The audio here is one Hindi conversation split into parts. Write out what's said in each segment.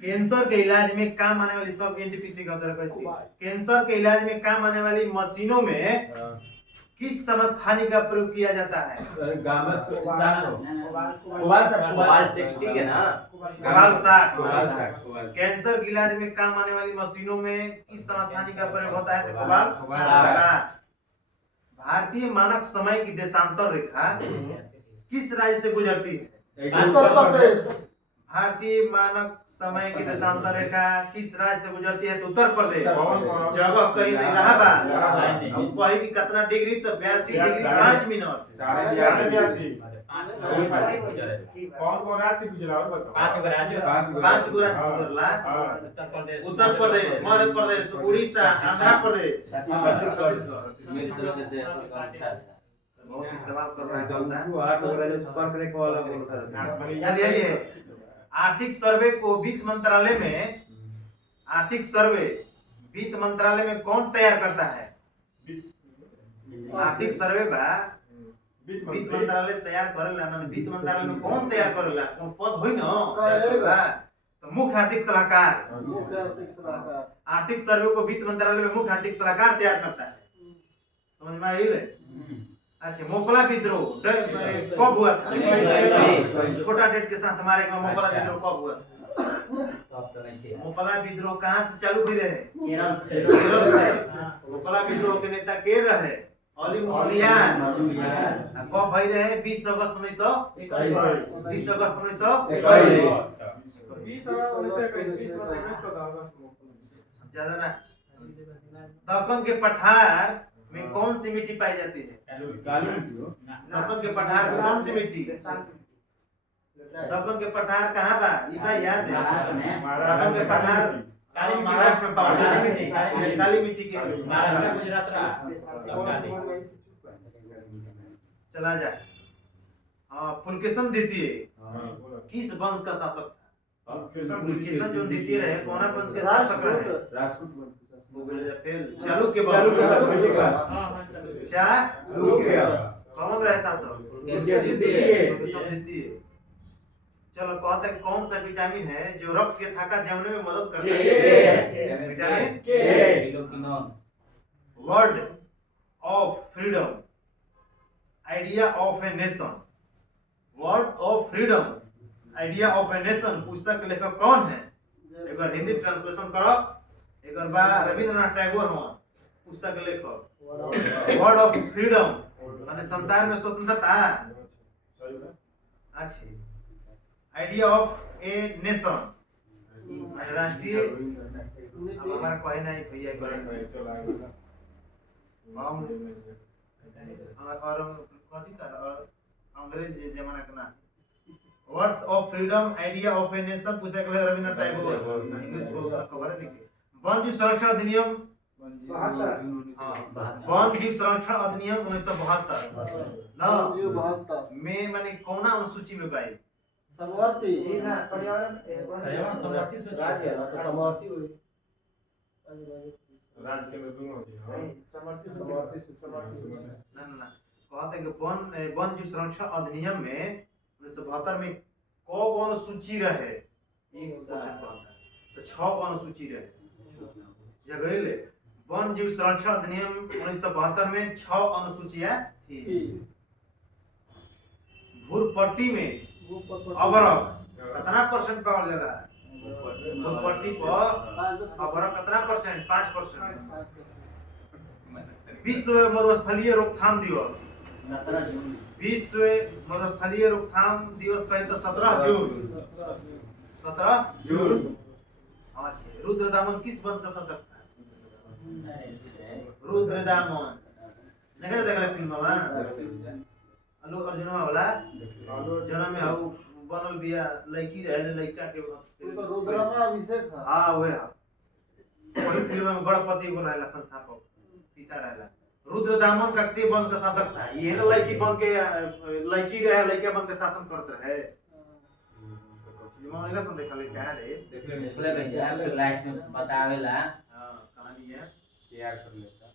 कैंसर के इलाज में काम आने वाली सब एनटीपीसी का उत्तर कैसे? कैंसर के इलाज में काम आने वाली मशीनों में किस समस्थानी का प्रयोग किया जाता है? गामा कोबाल 60 है ना, कोबाल 60। कोबाल कैंसर के इलाज में काम आने वाली मशीनों में किस समस्थानी का प्रयोग होता है? कोबाल 60। भारतीय मानक समय की देशांतर रेखा किस राज्य से गुजरती है? उत्तर प्रदेश। भारतीय मानक समय की देशांतर रेखा किस राज्य से गुजरती है? तो उत्तर प्रदेश। जगह कहीं नहीं रहा बा। अब कहीं की कितना डिग्री? तो 82 डिग्री 5 मिनट। 82 कौन राशि गुजरा और बताओ। 5 गो राज्य गुजरला। उत्तर प्रदेश, मध्य प्रदेश, उड़ीसा, आंध्र प्रदेश। बहुत ही सवाल कर रहा है। चलिए, आर्थिक सर्वे को वित्त मंत्रालय में कौन तैयार करता है? आर्थिक सर्वे बा वित्त मंत्रालय तैयार करेला। माने वित्त मंत्रालय में कौन तैयार करेला? कौन पद होई ना? तो मुख्य आर्थिक सलाहकार। आर्थिक सर्वे को वित्त मंत्रालय में मुख्य आर्थिक सलाहकार तैयार करता है। समझ में आइल? अच्छा, मोकला विद्रोह कब हुआ था? छोटा डेट के साथ हमारे में मोकला विद्रोह कब हुआ? मोकला विद्रोह कहाँ से चालू भी रहे? मोकला विद्रोह के नेता के रहे? अली मुस्लियान। कब भाई रहे? 20 अगस्त 1921। ज्यादा ना। दक्कन के पठार में कौन सी मिट्टी पाई जाती है? दक्कन के पठार में कौन सी मिट्टी? दक्कन के पठार कहाँ बा? ये भाई याद है? दक्कन के पठार महाराष्ट्र में पाओ काली मिट्टी के। चला जा। पुलकेशन द्वितीय किस वंश का शासक था? पुलकेशन जो द्वितीय रहे कौन वंश के शासक रहे? चालुक्य कौन रहे शासक? चलो, कहते हैं कौन सा विटामिन है जो रक्त के थक्का जमने में मदद करता है? विटामिन के। Word of freedom, idea of a nation. Word of freedom, idea of a nation पुस्तक के लेखक कौन है? एक बार हिंदी ट्रांसलेशन करो। एक बार रविंद्रनाथ टैगोर हो पुस्तक के लेखक। वर्ड ऑफ फ्रीडम माने संसार में स्वतंत्रता। अच्छी। आइडिया ऑफ ए नेशन राष्ट्रीय। अब हमारा कहे नहीं भैया और कथी कर और अंग्रेज जमाना का ना। Words of freedom, idea of a nation पुस्तक के लेखक रविंद्रनाथ टैगोर। इंग्लिश को कवर लिखे। वन जीव संरक्षण अधिनियम 1972 में माने कौना अनुसूची में बाई? समवर्ती। पर्यावरण समवर्ती सूची समवर्ती हुई राज्य के में दोनों होती है। ना कहते हैं कि वन जीव संरक्षण अधिनियम में 1972 में कौन अनुसूची रहे? एक क्वेश्चन कहता है तो 6 अनुसूची रहे। जगह वन जीव संरक्षण अधिनियम 1972 में 6 अनुसूचियां थी। भूरपट्टी में अबरक कितना परसेंट पावल जाला? भूरपट्टी पर अबरक कितना परसेंट? 5%। विश्व मरुस्थलीय रोकथाम दिवस 17 जून। विश्व मरुस्थलीय रोकथाम दिवस कहे तो 17 जून। 17 जून। अच्छा, रुद्रदामन किस वंश का शासक था? रुद्रदामन। नहीं देखले फिल्म में अल्लू अर्जुनवा वाला जना में हाउ बनल बिया लड़की रहे लड़का के रुद्रमा अभिषेक। हां ओए वही फिल्म में गणपति को रहला संस्थापक पिता रहला। रुद्रदामन का के वंश का शासक था। ये ना लड़की बन के लड़की रहे लड़का बन के शासन करत रहे। फिल्म में का देखा ले क्या रे? देखले भैया लास्ट में बतावेला। हां, कहानी है तैयार कर लेता।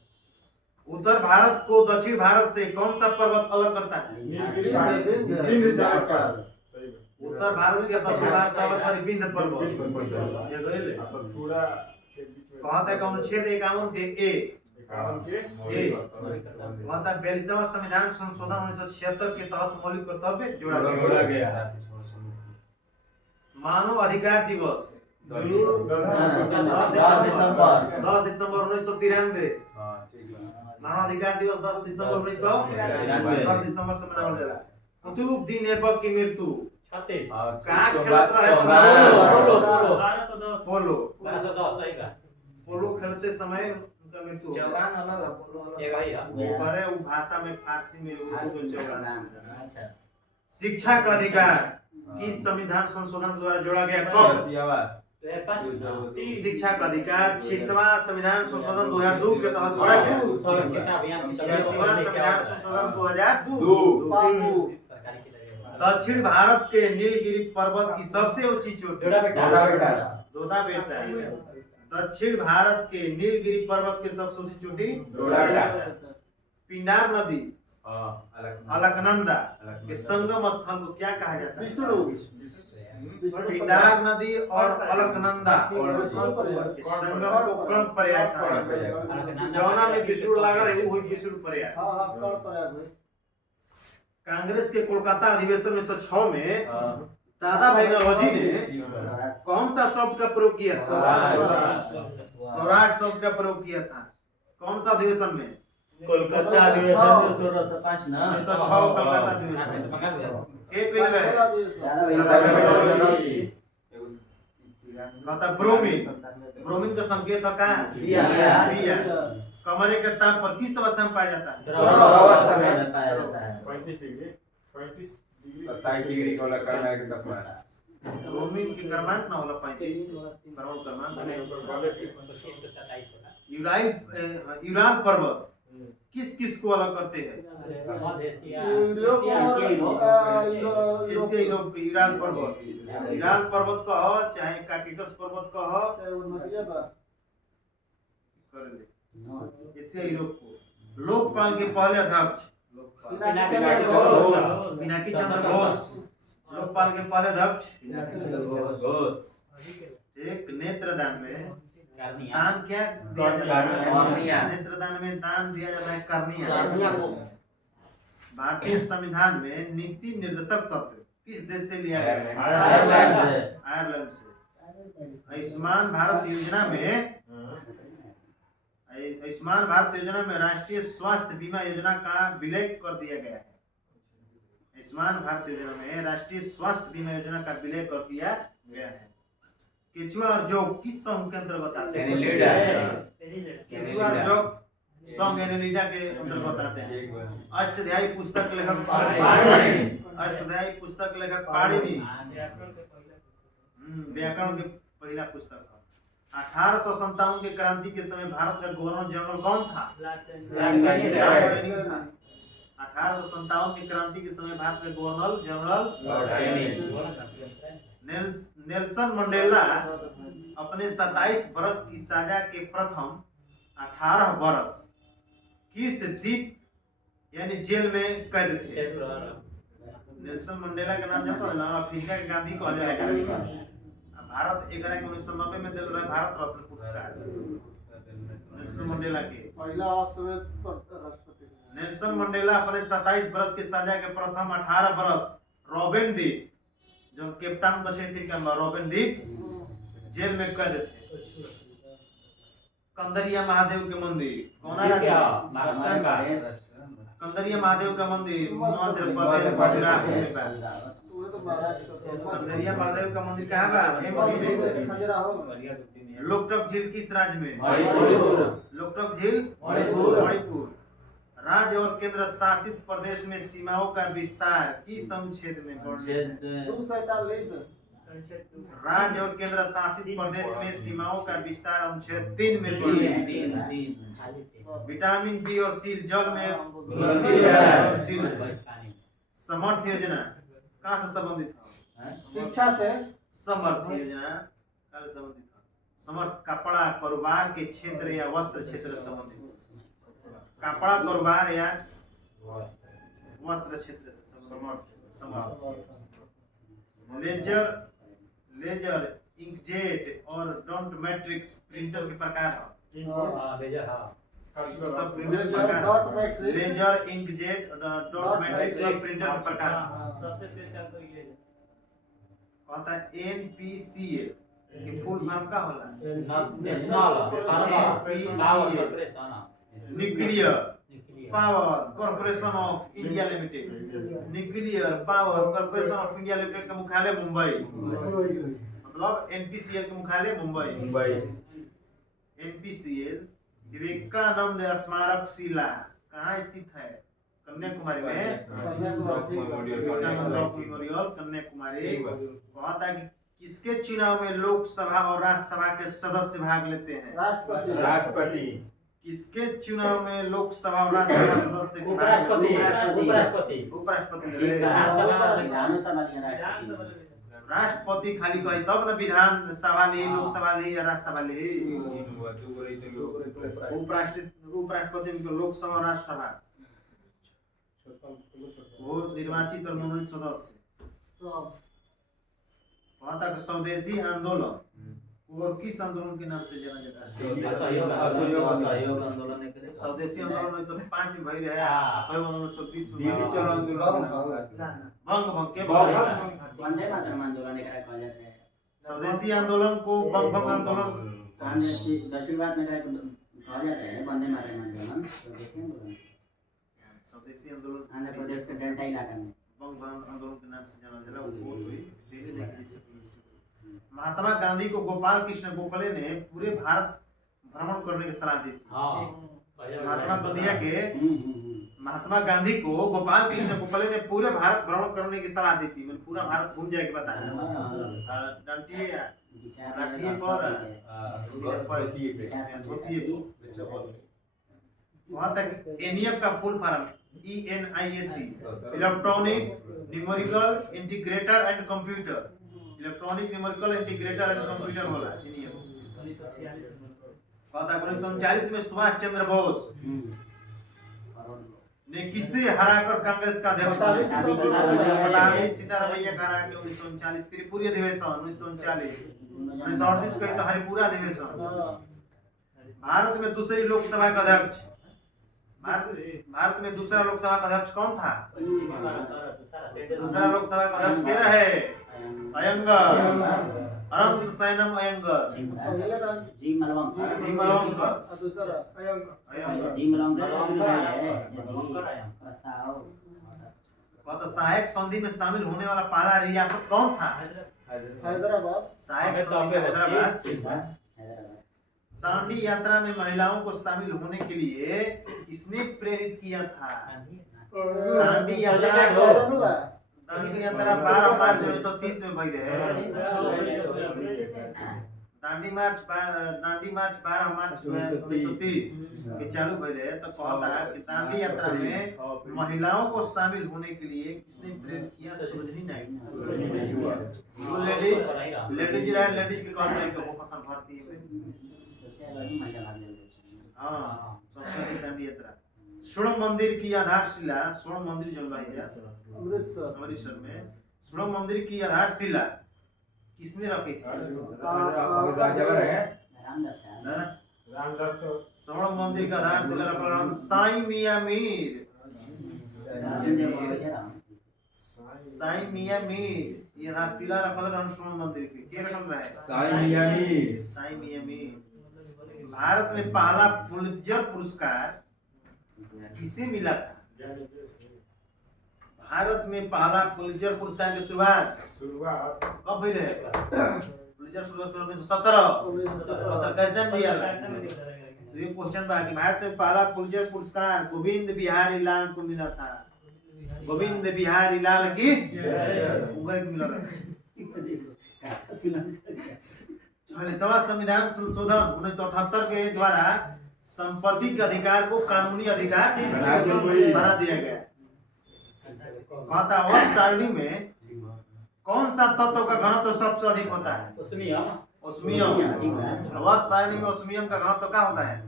उत्तर भारत को दक्षिण भारत से कौन सा पर्वत अलग करता है? नीलगिरी पहाड़ी। उत्तर भारत के दक्षिण भारत से अलग करी विंध्य पर्वत ये गइले सतपुड़ा के बीच में कहता है अनुच्छेद 51 के ए एकावन के ए कहता है 42वां संविधान संशोधन 1976 के तहत मौलिक कर्तव्य जोड़ा गया मानव अधिकार दिवस 10 दिसंबर 1993 मानव अधिकार दिवस 10 दिसंबर 10 दिसंबर से मनावल जाला कुतुबुद्दीन ऐबक की मृत्यु 36 कहाँ खेलत रहे पोलो पोलो खेलते समय उनका मृत्यु हो गया। चौगान अलग है, पोलो एक है अलग। अरे वो भाषा में फारसी में उर्दू में चौगान। अच्छा शिक्षा का अधिकार किस संविधान संशोधन द्वारा जोड़ा गया कब शिक्षा का अधिकार 6वां संविधान संशोधन 2002 के तहत जोड़ा गया 86वां संविधान संशोधन 2002 दक्षिण भारत के नीलगिरी पर्वत की सबसे ऊंची चोटी दोदा बेटा दक्षिण भारत के नीलगिरी पर्वत की सबसे ऊंची चोटी पिंडार नदी अलकनंदा के संगम स्थल को क्या कहा जाता है पिंडार नदी और अलकनंदा संगम को कर्ण प्रयाग कहा जाता है जौना में विष्णु लगा रहे वो विष्णु प्रयाग हाँ हाँ कर्ण प्रयाग है कांग्रेस के कोलकाता अधिवेशन 1906 में दादा भाई नौरोजी ने कौन सा शब्द का प्रयोग किया था स्वराज शब्द का प्रयोग किया था कौन सा अधिवेशन में कोलकाता अधिवेशन 1605 ना 1906 कोलकाता अधिवेशन के बिल रहे कहता ब्रोमीन का संकेत है कहाँ बिया कमरे के ताप पर किस अवस्था में पाया जाता है 35 डिग्री 27 डिग्री को लगाना है तापमान ब्रोमीन की क्रमांक ना होला 35 परमाणु क्रमांक यूराल पर्वत किस किस को अलग करते हैं एशिया यूरोप यूराल पर्वत का हो चाहे काकेटस पर्वत का हो एशिया यूरोप को लोकपाल के पहले अध्यक्ष पिनाकी चंद्र घोष लोकपाल के पहले अध्यक्ष एक नेत्रदान में दान क्या दिया जाता है नेत्रदान में दान दिया जाता है कर्निया भारतीय संविधान में नीति निर्देशक तत्व किस देश से लिया गया है आयरलैंड से आयुष्मान भारत योजना में राष्ट्रीय स्वास्थ्य बीमा योजना का विलय कर दिया गया है आयुष्मान भारत योजना में राष्ट्रीय स्वास्थ्य बीमा योजना का विलय कर दिया गया है केचुआ और जोग किस समूह के अंतर्गत आते हैं केचुआ और जोग संघ एनेलिडा के अंतर्गत आते हैं अष्टध्यायी पुस्तक लेखक पाणिनि व्याकरण के पहला पुस्तक 1857 के क्रांति के समय भारत का गवर्नर जनरल कौन था 1857 की क्रांति के समय भारत के गवर्नर जनरल नेल्सन मंडेला अपने 27 बरस की सजा के प्रथम 18 बरस किस द्वीप यानी जेल में कैद थे नेल्सन मंडेला का नाम जानते हो ना अफ्रीका के गांधी कहल जाला भारत 1990 में दिल रहा भारत रत्न पुरस्कार नेल्सन मंडेला के पहला अश्वेत राष्ट्रपति नेल्सन मंडेला अपने 27 बरस की सजा के प्रथम 18 बरस रॉबिन द्वीप जो केपटाउन दक्षिण अफ्रीका में रॉबिन द्वीप जेल में कैद थे कंदरिया महादेव के मंदिर कौन राज्य कंदरिया महादेव का मंदिर मध्य प्रदेश गुजरात में कंदरिया महादेव का मंदिर कहाँ बा लोकटक झील किस राज्य में लोकटक झील मणिपुर राज्य और केंद्र शासित प्रदेश में सीमाओं का विस्तार किस अनुच्छेद में राज्य और केंद्र शासित प्रदेश में सीमाओं का विस्तार अनुच्छेद 3 में विटामिन बी और सी जल में समर्थ योजना कहाँ से संबंधित है शिक्षा से समर्थ योजना कहाँ से संबंधित है समर्थ कपड़ा कारोबार के क्षेत्र या वस्त्र क्षेत्र से संबंधित कपड़ा कारोबार या वस्त्र क्षेत्र से समर्थ लेजर इंकजेट और डॉट मैट्रिक्स प्रिंटर के प्रकार हैं। हाँ लेजर हाँ सब प्रिंटर के लेजर, प्रकार डॉट हैं। Matrix, laser inkjet dot matrix सब प्रिंटर के प्रकार हैं। सबसे स्पेशल तो ये कहता है एनपीसीएल के फुल फॉर्म का होला national power corporation nuclear power corporation of India limited. Nuclear power corporation of India limited का मुख्यालय मुंबई, मतलब एनपीसीएल का मुख्यालय मुंबई। एनपीसीएल विवेकानंद स्मारक शिला कहाँ स्थित है? कन्याकुमारी में। Vivekananda rock memorial Kanyakumari. कहता है कि किसके चुनाव में लोकसभा और राज्यसभा के सदस्य भाग लेते हैं? राष्ट्रपति किसके चुनाव में लोकसभा और राज्यसभा सदस्य के भाग उपराष्ट्रपति राष्ट्रपति खाली कही तब न विधान सभा ली, लोकसभा ली या राज्यसभा ली। उपराष्ट्रपति उनको लोकसभा और राज्यसभा वो निर्वाचित और मनोनीत सदस्य। वहां तक स्वदेशी आंदोलन और किस आंदोलन के नाम से जाना जाता है? असहयोग आंदोलन स्वदेशी आंदोलन 1905 में भई रहे। असहयोग आंदोलन 1920 में डिजिटल आंदोलन बंग के वंदे मातरम आंदोलन एकरा कहल जाता है। स्वदेशी आंदोलन को बंग आंदोलन दक्षिण भारत में कहल जाता है वंदे मातरम आंदोलन। स्वदेशी आंदोलन आंध्र प्रदेश के डेल्टा इलाका में बंग आंदोलन के नाम से जाना जाता है। वो हुई दिल्ली देखी जैसे। महात्मा गांधी को गोपाल कृष्ण गोखले ने पूरे भारत भ्रमण करने की सलाह दी थी। महात्मा गांधी को गोपाल कृष्ण गोखले ने पूरे भारत भ्रमण करने की सलाह दी थी। मैंने पूरा भारत घूम जाएगी बताया। वहां तक एनियम का full form ENIAC electronic numerical integrator and computer. Electronic numerical integrator and computer होला एनियम। 1939 में सुभाष चंद्र बोस ने किसे हराकर कांग्रेस का अध्यक्ष बना? पटाभी सीतारामैया का हरा के 1939। त्रिपुरी अधिवेशन 1939। 1938 कही तो हरिपुरा अधिवेशन। भारत में दूसरी लोकसभा का अध्यक्ष भारत में दूसरा लोकसभा का अध्यक्ष कौन था? दूसरा लोकसभा का अध्यक्ष क्या रहे? अयंगर, अनंत सैनम अयंगर। जी मलवंकर सहायक संधि में शामिल होने वाला पहला रियासत कौन था? हैदराबाद। सहायक संधि में हैदराबाद। दांडी यात्रा में महिलाओं को शामिल होने के लिए किसने प्रेरित किया था? दांडी यात्रा 12 मार्च 1930 में भई रहे। दांडी मार्च 12 मार्च 1930 के चालू भई रहे। तो कहता है कि दांडी यात्रा में महिलाओं को शामिल होने के लिए किसने प्रेरित किया? सरोजिनी नायडू। लेडीज के कहते हैं कि वो पसंद भारतीय में सबसे अधिक दांडी यात्रा। स्वर्ण मंदिर की आधारशिला स्वर्ण मंदिर जो भाई अमृतसर में स्वर्ण मंदिर की आधारशिला किसने रखी थी? स्वर्ण मंदिर का आधारशिला रखल साईं मियां मीर। साईं मियां मीर ये आधारशिला रखल स्वर्ण मंदिर की। के रखल रहे? साईं मियां मीर। भारत में पहला पुलित्जर पुरस्कार किसे मिला था? भारत में पहला पुलित्जर पुरस्कार की शुरुआत कब हुई रहे? पुलित्जर पुरस्कार 1917 दिया। तो ये क्वेश्चन बा कि भारत में पहला पुलित्जर पुरस्कार गोविंद बिहारी लाल को मिला था। गोविंद बिहारी लाल की मिला था। 46वां संविधान संशोधन 1978 के द्वारा संपत्ति के अधिकार को कानूनी अधिकार बना दिया गया। वातावरण सारणी में कौन सा तत्व का घनत्व सबसे अधिक होता है? ओस्मियम। वातावरण सारणी में ओस्मियम का घनत्व क्या होता है?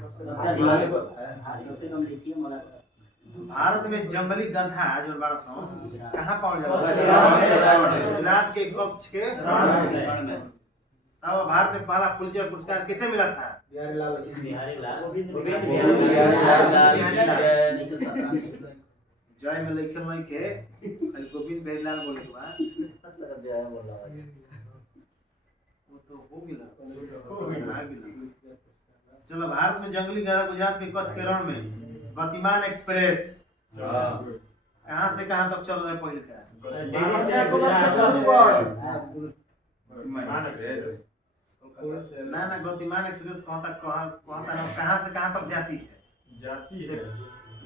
भारत में जंगली गधा जो बड़ा सो कहाँ पाओ जाता गुजरात है? गुजरात के कच्छ के रण में। तब भारत में पहला पुलित्जर पुरस्कार किसे मिला था? बिहारी लाल गोविंद गोविंद बिहारी बिहारी लाल लाल की जय। 1917 जय में लिखल नहीं के खाली गोविंद बिहारी लाल बोले के बाद वो तो हो गया। आ गया। चलो भारत में जंगली गधा गुजरात के कच्छ के रण में गतिमान एक्सप्रेस कहाँ से कहाँ तक चल रहे पहले का? दिल्ली से गुजरात ना ना गतिमान एक्सप्रेस कहाँ से कहाँ तक जाती है? जाती है।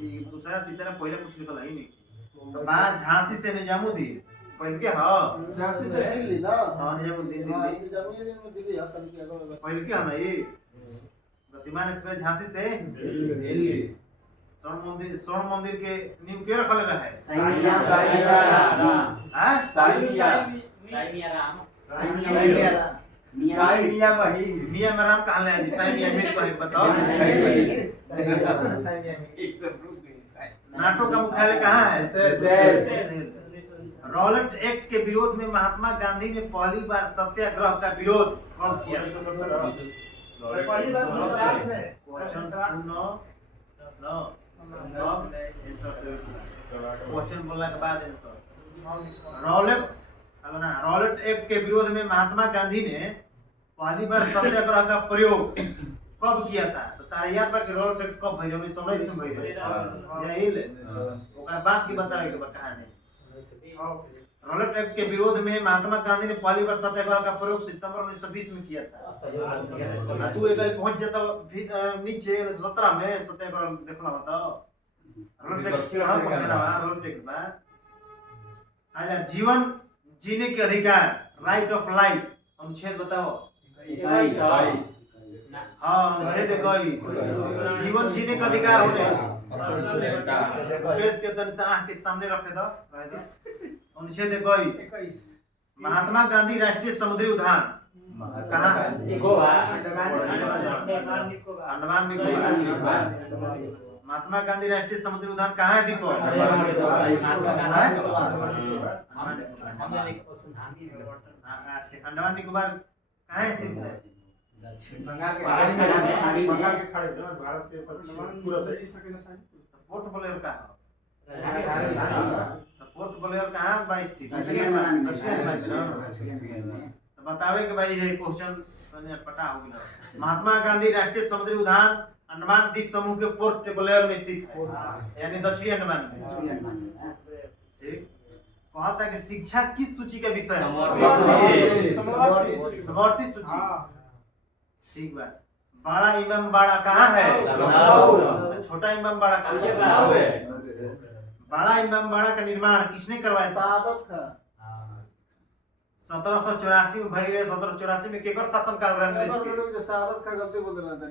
ये दूसरा तीसरा पहले कुछ लिखल है ही नहीं। तो बात झांसी से निजामुद्दीन पहले के हाँ झांसी से दिल्ली ना। हाँ निजामुद्दीन हाँ, दिल्ली निजामुद्दीन में दिल्ली है, कल की आगे में। पहले के है ना ये गतिमान एक्सप्रेस झांसी से दिल्ली। स्वर्ण मंदिर के नींव के रखल रहे? हाँ मियां मराम कहाँ ले आई? साईं मियां मीर को बताओ। नाटो का मुख्यालय कहाँ है? रॉलेट एक्ट के विरोध में महात्मा गांधी ने पहली बार सत्याग्रह का विरोध कब किया? क्वेश्चन सुनो क्वेश्चन बोलने के बाद रॉलेट एक्ट के विरोध में महात्मा गांधी ने पहली बार सत्याग्रह का प्रयोग कब किया था? तो तारा याद बा कि रॉलेट एक्ट कब भइल? 1919 में भइल। यही ले ओकर बाद की बतावे के बा कहानी। रॉलेट एक्ट के विरोध में महात्मा गांधी ने पहली बार सत्याग्रह का प्रयोग सितंबर 1920 में किया था। तू एक पहुंच जाता नीचे 17 में सत्याग्रह देखला बताओ। रॉलेट एक्ट का क्वेश्चन है रॉलेट एक्ट बा। आजा जीवन जीने के अधिकार राइट ऑफ लाइफ अनुच्छेद बताओ। 21 हाँ अनुच्छेद 21 जीवन जीने का अधिकार होने पेश के तन से आंख के सामने रखे दो। अनुच्छेद 21 महात्मा गांधी राष्ट्रीय समुद्री उद्यान कहाँ है? गोवा अंडमान निकोबार। महात्मा गांधी राष्ट्रीय समुद्री उद्यान कहाँ है? दीपक अंडमान निकोबार कहाँ स्थित है? बंगाल के खाड़ी में भारत के पूरा पोर्ट ब्लेयर कहाँ? पोर्ट ब्लेयर कहाँ बा स्थित? तो बतावे के भाई ये क्वेश्चन पता हो गया। महात्मा गांधी राष्ट्रीय समुद्री उद्यान अंडमान द्वीप समूह के पोर्ट ब्लेयर में स्थित है, यानी दक्षिणी अंडमान में। ठीक कहा था कि शिक्षा किस सूची का विषय है? समवर्ती सूची। ठीक बा। बड़ा इमाम बाड़ा कहाँ है? छोटा इमाम बाड़ा कहाँ है? बड़ा इमाम बाड़ा का निर्माण किसने करवाया? सादत का 1784 में भई रहे। 1784 में केकर शासनकाल रहे अंग्रेज के? सादत का गलती बोल रहा था।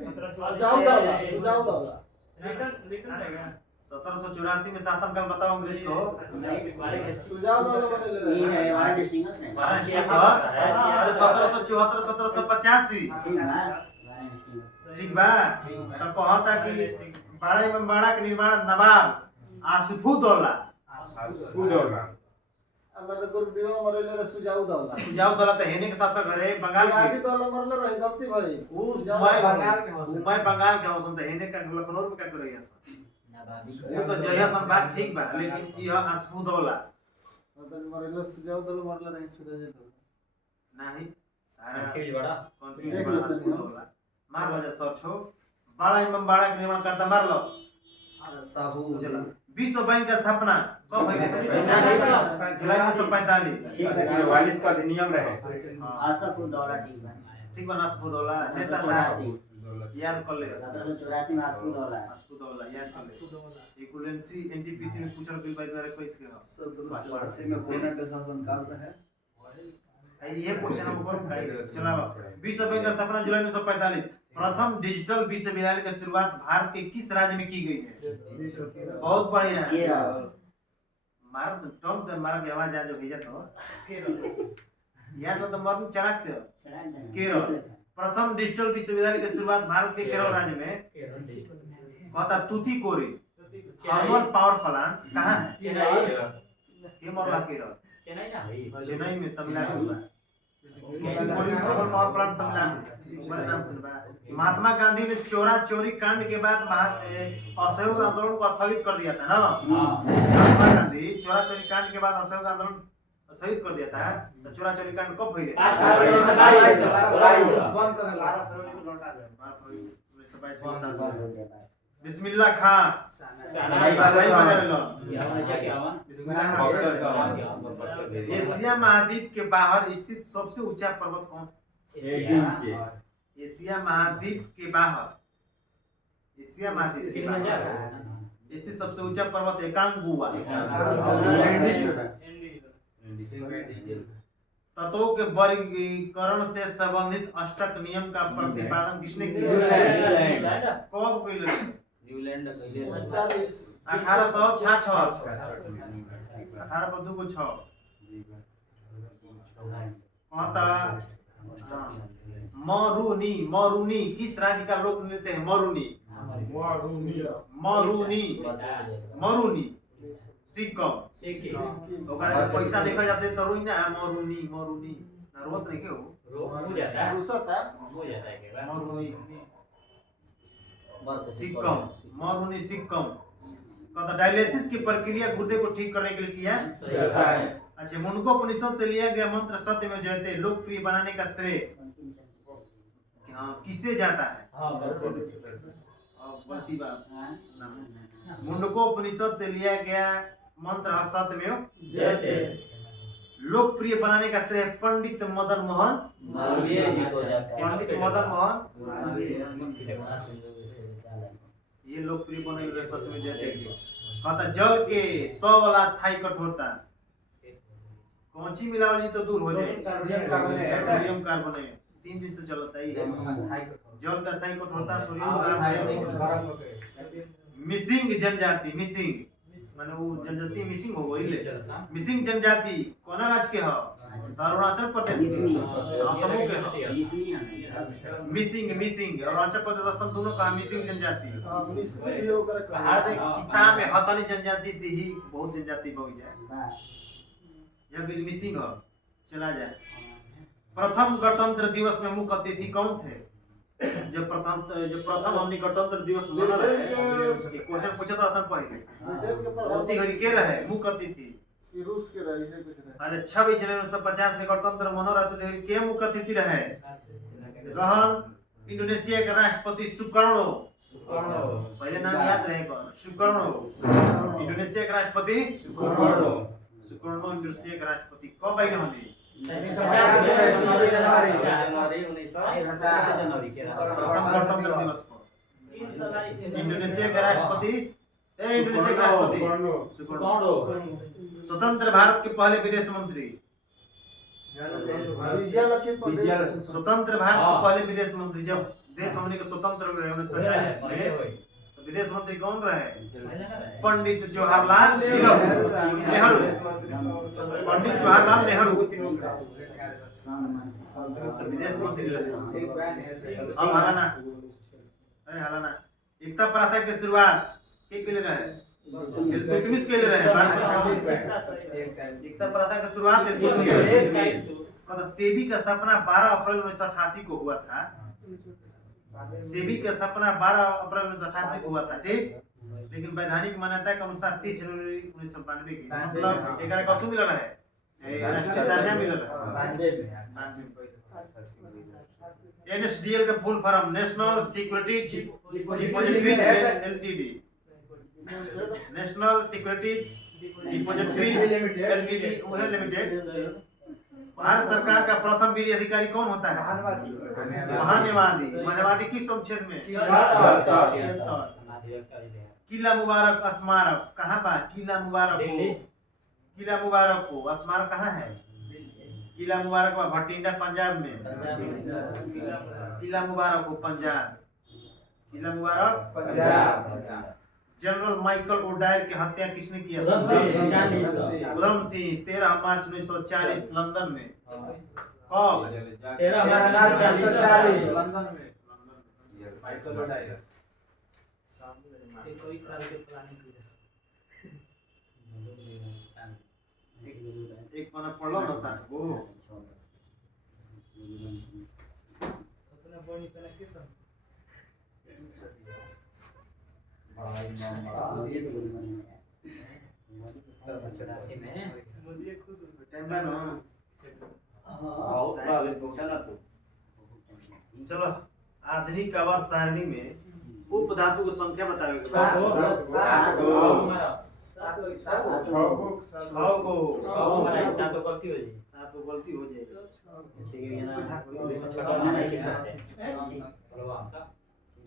1784 में शासनकाल बताओ अंग्रेज को। सुझाव दौला बने ले ये रहा है। है वारंट डिस्टिंग्विश है। अरे 1774 1785 ठीक बा। तो कहा था कि बड़ा इमाम बाड़ा का निर्माण नवाब आसिफुद्दौला मतलब गुरबियो मरे ले रहा सुझाव दौला। सुझाव दौला तो हेने के शासक घरे बंगाल के। आगे दौला मरले रही गलती भाई। वो मैं बंगाल के हौसन तो हेने का लखनऊ में का करई है। वो तो जहिया सन बात ठीक बा, लेकिन यह आसिफुद्दौला मतलब मरे ले सुझाव दौला मरले रही सुझाव दौला। नहीं सारा खेल बड़ा कंफ्यूज बड़ा आसिफुद्दौला मार लो जा सर्च हो। बड़ा इमाम बाड़ा का निर्माण करता मार लो। चलो विश्व बैंक का स्थापना कब हुई? जुलाई 1945। 44 का अधिनियम रहे। आसिफुद्दौला ठीक है। ठीक बा। आसिफुद्दौला नेता था याद कर ले। 1784 में आसिफुद्दौला आसिफुद्दौला याद कर ले। इक्विवेलेंसी एनटीपीसी में पूछल गइल बा द्वारा कोई इसके। 1784 में पूर्ण का शासनकाल रहे। ये क्वेश्चन हमको पर चला विश्व बैंक का स्थापना जुलाई 1945। प्रथम डिजिटल विश्वविद्यालय की शुरुआत भारत के किस राज्य में की गई है? बहुत बढ़िया। मार टॉम तो मार के आवाज आ जो भेजा तो यार तो मर चढ़ाते हो। केरल प्रथम डिजिटल विश्वविद्यालय की शुरुआत भारत के केरल राज्य में कहता तूतीकोरिन थर्मल पावर प्लांट कहाँ है? चेन्नई केम और केरल, चेन्नई ना चेन्नई में, तमिलनाडु में। कोई थर्मल पावर प्लांट तमिलनाडु बड़े नाम से बा। महात्मा गांधी ने चोरा चोरी कांड के बाद असहयोग आंदोलन को स्थगित कर दिया था ना। महात्मा गांधी चोरा चोरी कांड के बाद असहयोग आंदोलन स्थगित कर दिया था। तो चोरा चोरी कांड कब भइले? 5 बिस्मिल्लाह खां एशिया महाद्वीप के बाहर स्थित सबसे ऊंचा पर्वत कौन? एशिया महाद्वीप के बाहर, एशिया महाद्वीप के बाहर स्थित सबसे ऊंचा पर्वत एकांगुआ। तत्वों के वर्गीकरण से संबंधित अष्टक नियम का प्रतिपादन किसने किया? कब किया? न्यूजीलैंड 1866 18 को 6 कहता मरूनी। मरूनी किस राज्य का लोक नृत्य है? मरूनी मरूनी मरूनी सिक्किम। ओकरा पैसा देखा जाते तो रोई ना मरूनी मरूनी ना रोत नहीं के हो हो जाता है मरूनी सिक्किम। मरूनी सिक्किम कहता डायलिसिस की प्रक्रिया गुर्दे को ठीक करने के लिए किया जाता है। अच्छा, मुंडकोपनिषद से लिया गया मंत्र सत्य में जयते लोकप्रिय बनाने का श्रेय किसे जाता है? मुंडकोपनिषद से लिया गया मंत्र सत्यमेव जयते लोकप्रिय बनाने का श्रेय पंडित मदन मोहन मालवीय जी को जाता है। पंडित मदन मोहन ये लोकप्रिय बनाने का सत्यमेव जयते। कहता जल के 100 वाला स्थायी कठोरता कौन सी मिलावट तो दूर हो जाए? सोडियम कार्बोनेट 3 दिन से चलता है। जल का स्थायी कठोरता सोडियम कार्बोनेट। मिसिंग जनजाति, मिसिंग माने वो जनजाति मिसिंग हो गई ले। मिसिंग जनजाति कौन राज्य के हो? अरुणाचल प्रदेश के, असम के हो। मिसिंग मिसिंग अरुणाचल प्रदेश असम दोनों का मिसिंग जनजाति। हर किताब में हतनी जनजाति थी ही बहुत जनजाति हो जाए जब मिसिंग हो चला जाए। प्रथम गणतंत्र दिवस में मुख्य अतिथि कौन थे? जब प्रथम हमने गणतंत्र दिवस मना रहे क्वेश्चन पूछे तो आसान पहले अति घड़ी के रहे मुख्य अतिथि रूस के रहे से कुछ रहे। अरे 26 जनवरी 1950 के गणतंत्र मना रहे तो के मुख्य अतिथि रहे? रहन इंडोनेशिया के राष्ट्रपति सुकर्णो। पहले नाम याद रहेगा सुकर्णो। इंडोनेशिया के राष्ट्रपति सुकर्णो इंडोनेशिया के राष्ट्रपति कब आई होने? इंडोनेशिया के राष्ट्रपति स्वतंत्र भारत के पहले विदेश मंत्री। स्वतंत्र भारत के पहले विदेश मंत्री जब देश हमने के स्वतंत्र हुए 1947 में तो विदेश मंत्री कौन रहे? पंडित जवाहरलाल नेहरू। पंडित जवाहरलाल नेहरू विदेश मंत्री रहे। अब हलाना एकता प्रथा की शुरुआत के लिए रहे? इल्तुतमिश के लिए रहे। एकता प्रथा की शुरुआत सेबी का स्थापना 12 अप्रैल 1988 को हुआ था। सेबी की स्थापना 12 अप्रैल 1988 को हुआ था, ठीक। लेकिन वैधानिक मान्यता के अनुसार 30 जनवरी 1992 की मतलब 11 कब मिला है? राष्ट्रीय दर्जा मिला है। एनएसडीएल का full form national security depository LTD. National security depository LTD वह लिमिटेड। भारत सरकार का प्रथम विधि अधिकारी कौन होता है? महान्यवादी। महान्यवादी किस अनुच्छेद में? किला मुबारक स्मारक कहाँ बा? किला मुबारक को स्मारक कहाँ है? किला मुबारक भटिंडा पंजाब में। किला मुबारक को पंजाब। किला मुबारक पंजाब। जनरल माइकल ओडायर की हत्या किसने किया? उधम सिंह 13 मार्च 1940 लंदन में। कब? 13 मार्च 1940 लंदन में। कोई साल के पुरानी एक पन्ना पढ़ लो ना साथ को टाइम है ना चलो आधुनिक आवर्त सारणी में उप धातु की संख्या बतावे सात गो। छह गो सात तो गलती हो जाएगी। सात गो गलती हो जाएगी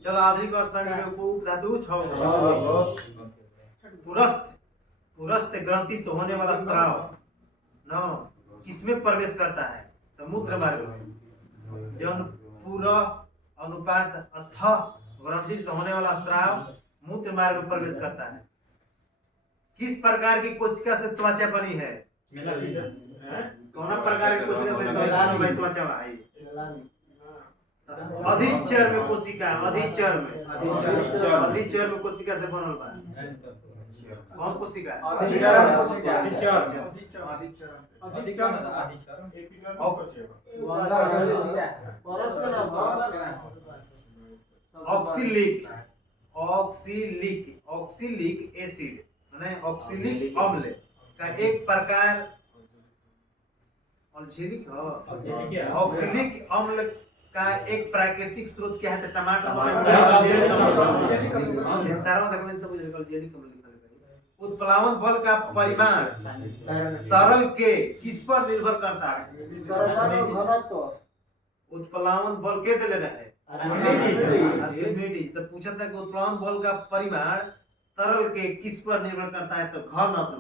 चलो आधुनिक आवर्त सारणी में उप धातु छह गो पुरस्थ पुरस्थ ग्रंथि से होने वाला स्राव नौ किसमें प्रवेश करता है तो मूत्र मार्ग में जौन पूरा अनुपात स्थ ग्रंथि से होने वाला स्राव मूत्र मार्ग में प्रवेश करता है किस प्रकार की कोशिका से त्वचा बनी है कौन प्रकार की कोशिका से त्वचा है अधिचर में कोशिका अधिचर में कोशिका से बनल बा कौन कोशिका ऑक्सिलिक ऑक्सिलिक एसिड माने ऑक्सिलिक अम्ल का एक प्रकार ऑक्सिलिक अम्ल का एक प्राकृतिक स्रोत क्या है टमाटर उत्प्लावन बल का परिमाण तरल के किस पर निर्भर करता है उत्प्लावन बल के दिले रहे तो पूछा था कि उत्प्लावन बल का परिमाण तरल के किस पर निर्भर करता है तो घनत्व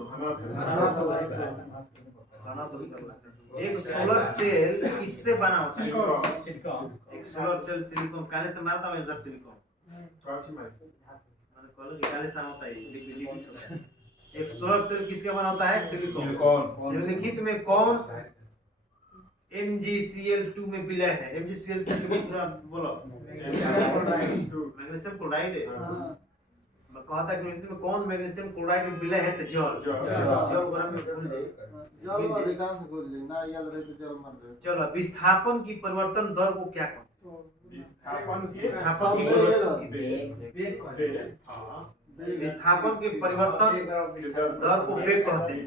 एक सोलर सेल किससे बना होता है एक सोलर सेल सिलिकॉन काले से मारता है आंसर सिलिकॉन मैंने कॉलेज काले से होता है लिक्विड एक सोलर सेल किसका बना होता है सिलिकॉन निम्नलिखित में कौन MgCl2 में विलय है MgCl2 की पूरा बोलो मैग्नीशियम क्लोराइड मैं कहता कि निम्नलिखित में कौन मैग्नीशियम क्लोराइड में विलय है तो जल गरम में घुल जाए जल में अधिकांश घुल जाए ना याद रहे तो जल मर जाए चलो विस्थापन की परिवर्तन दर को क्या कहते हैं विस्थापन के परिवर्तन दर को वेग कहते हैं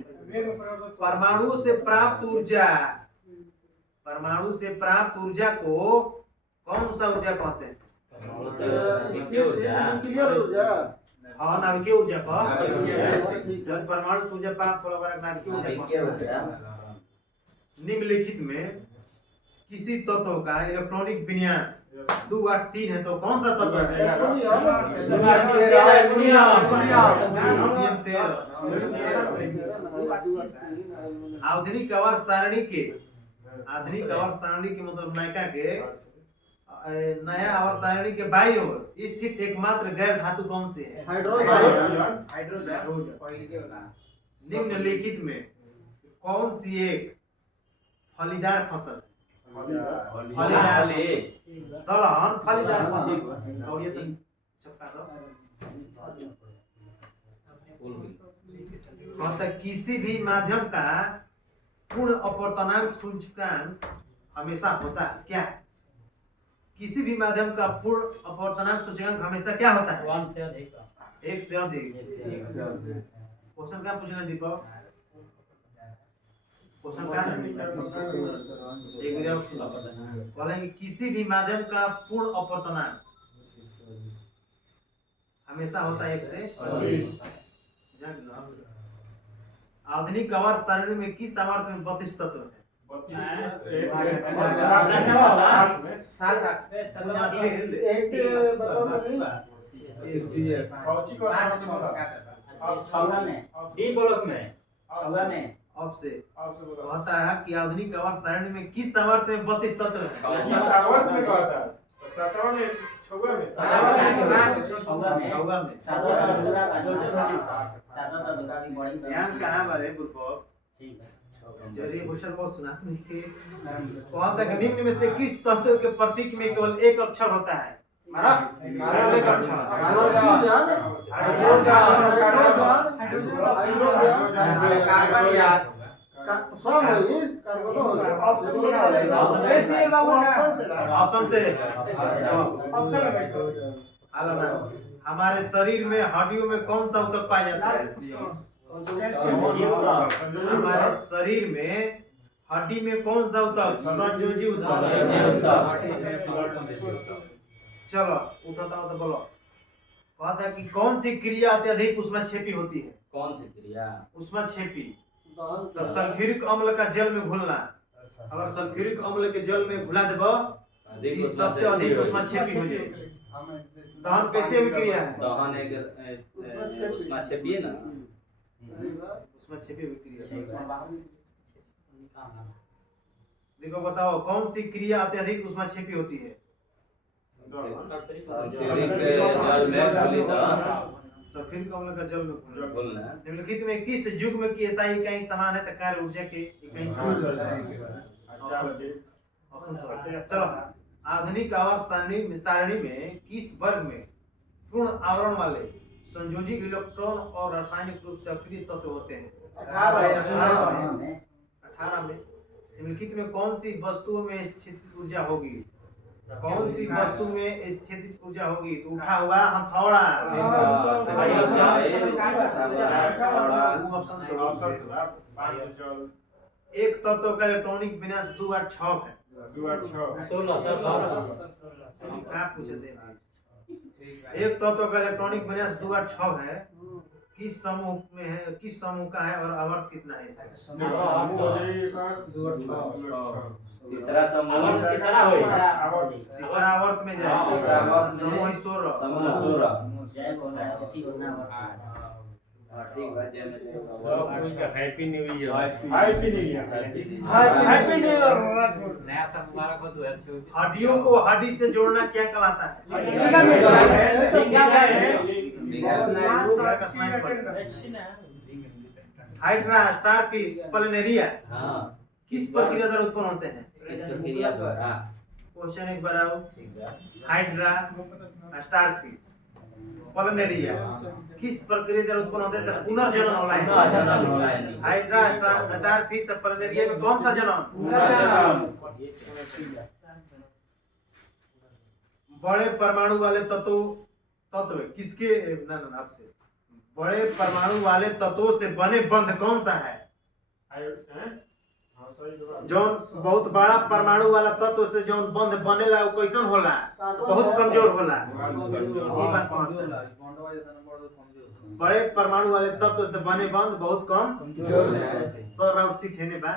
परमाणु से प्राप्त ऊर्जा को कौन सा ऊर्जा कहते हैं हाँ नाभिकीय ऊर्जा का जब परमाणु से ऊर्जा प्राप्त होला नाभिकीय ऊर्जा निम्नलिखित में किसी तत्व का इलेक्ट्रॉनिक विन्यास 2 8 3 है तो कौन सा तत्व है आधुनिक आवर्त सारणी के मतलब नायिका के नया आवर्त सारणी के बाईं ओर स्थित एकमात्र गैर धातु कौन सी है निम्नलिखित में कौन सी एक फलीदार फसल फलीदार दलहन फलीदार फसल और ये चपका दो किसी भी माध्यम का पूर्ण अपवर्तनांक सूचकांक हमेशा होता है क्या किसी भी माध्यम का पूर्ण अपवर्तनांक सूचकांक हमेशा क्या होता है 1 से अधिक एक से अधिक क्वेश्चन क्या पूछना दीपक क्वेश्चन क्या एक वीडियो बोलेंगे किसी भी माध्यम का पूर्ण अपवर्तनांक हमेशा होता है 1 से आधुनिक आवर्त सारणी में किस आवर्त में 32 तत्व है डी ब्लॉक में अब से कहता है कि आधुनिक आवर्त सारणी में किस आवर्त में 32 तत्व है ध्यान कहाँ बारे पूर्वक चलिए भूषण को सुना कहता है कि निम्न में से किस तत्व के प्रतीक में केवल एक अक्षर होता है केवल एक अक्षर सब है ये कार्बन हो गया ऑप्शन से हमारे शरीर में हड्डियों में कौन सा ऊतक पाया जाता है? हमारे शरीर में हड्डी में कौन सा ऊतक? संयोजी ऊतक। चलो उठाता हो तो बोलो। कहता कि कौन सी क्रिया अत्यधिक उष्माक्षेपी होती है? कौन सी क्रिया? उष्माक्षेपी। तो सल्फ्यूरिक अम्ल का जल में घुलना। अगर सल्फ्यूरिक अम्ल के जल में घुला देबो ये सबसे अधिक उष्माक्षेपी हो जाएगी। दहन कैसे विक्रिया है? दहन एक उष्माक्षेपी है ना। उष्माक्षेपी विक्रिया। देखो बताओ कौन सी क्रिया अत्यधिक उष्माक्षेपी होती है? सल्फ्यूरिक अम्ल का जल में घुलना। निम्नलिखित में किस युग्म की SI इकाई समान है तो कार्य ऊर्जा के इकाई समान है? चलो आधुनिक आवास सारणी में किस वर्ग में पूर्ण आवरण वाले संयोजी इलेक्ट्रॉन और रासायनिक रूप से सक्रिय तत्व होते हैं? 18 में। निम्नलिखित में कौन सी वस्तु में स्थितिज ऊर्जा होगी? कौन सी वस्तु में स्थितिज ऊर्जा होगी? तो उठा हुआ हथौड़ा। एक तत्व का इलेक्ट्रॉनिक विन्यास 2/6 है। 16 क्या पूछे थे? एक तत्व का इलेक्ट्रॉनिक विन्यास 2/6 है। किस समूह में है? किस समूह का है और आवर्त कितना है इसका? तीसरा समूह तीसरा आवर्त में जाएगा। समूह 16। समूह 16। जय बोल रहा है ठीक है जय में सब कुछ का happy new year. Happy new year. नया साल मुबारक हो 2024। हड्डियों को हड्डी से जोड़ना क्या कहलाता है? हाइड्रा, स्टारफिश, प्लेनेरिया किस प्रक्रिया द्वारा उत्पन्न होते हैं? किस प्रक्रिया द्वारा? क्वेश्चन एक बार आओ। हाइड्रा, स्टारफिश, प्लेनेरिया किस प्रक्रिया द्वारा उत्पन्न होते हैं? पुनर्जनन होला है। हाइड्रा, स्टारफिश, प्लेनेरिया में कौन सा जन्म? बड़े परमाणु वाले तत्व किसके आपसे बड़े परमाणु वाले तत्वों से बने बंध कौन सा है? जौन बहुत बड़ा परमाणु वाला तत्व से जौन बंध बनेला वो कैसन होला? बहुत कमजोर होला। ये बात बड़े परमाणु वाले तत्व से बने बंध बहुत कमजोर है। सर राउत सीखेने बा।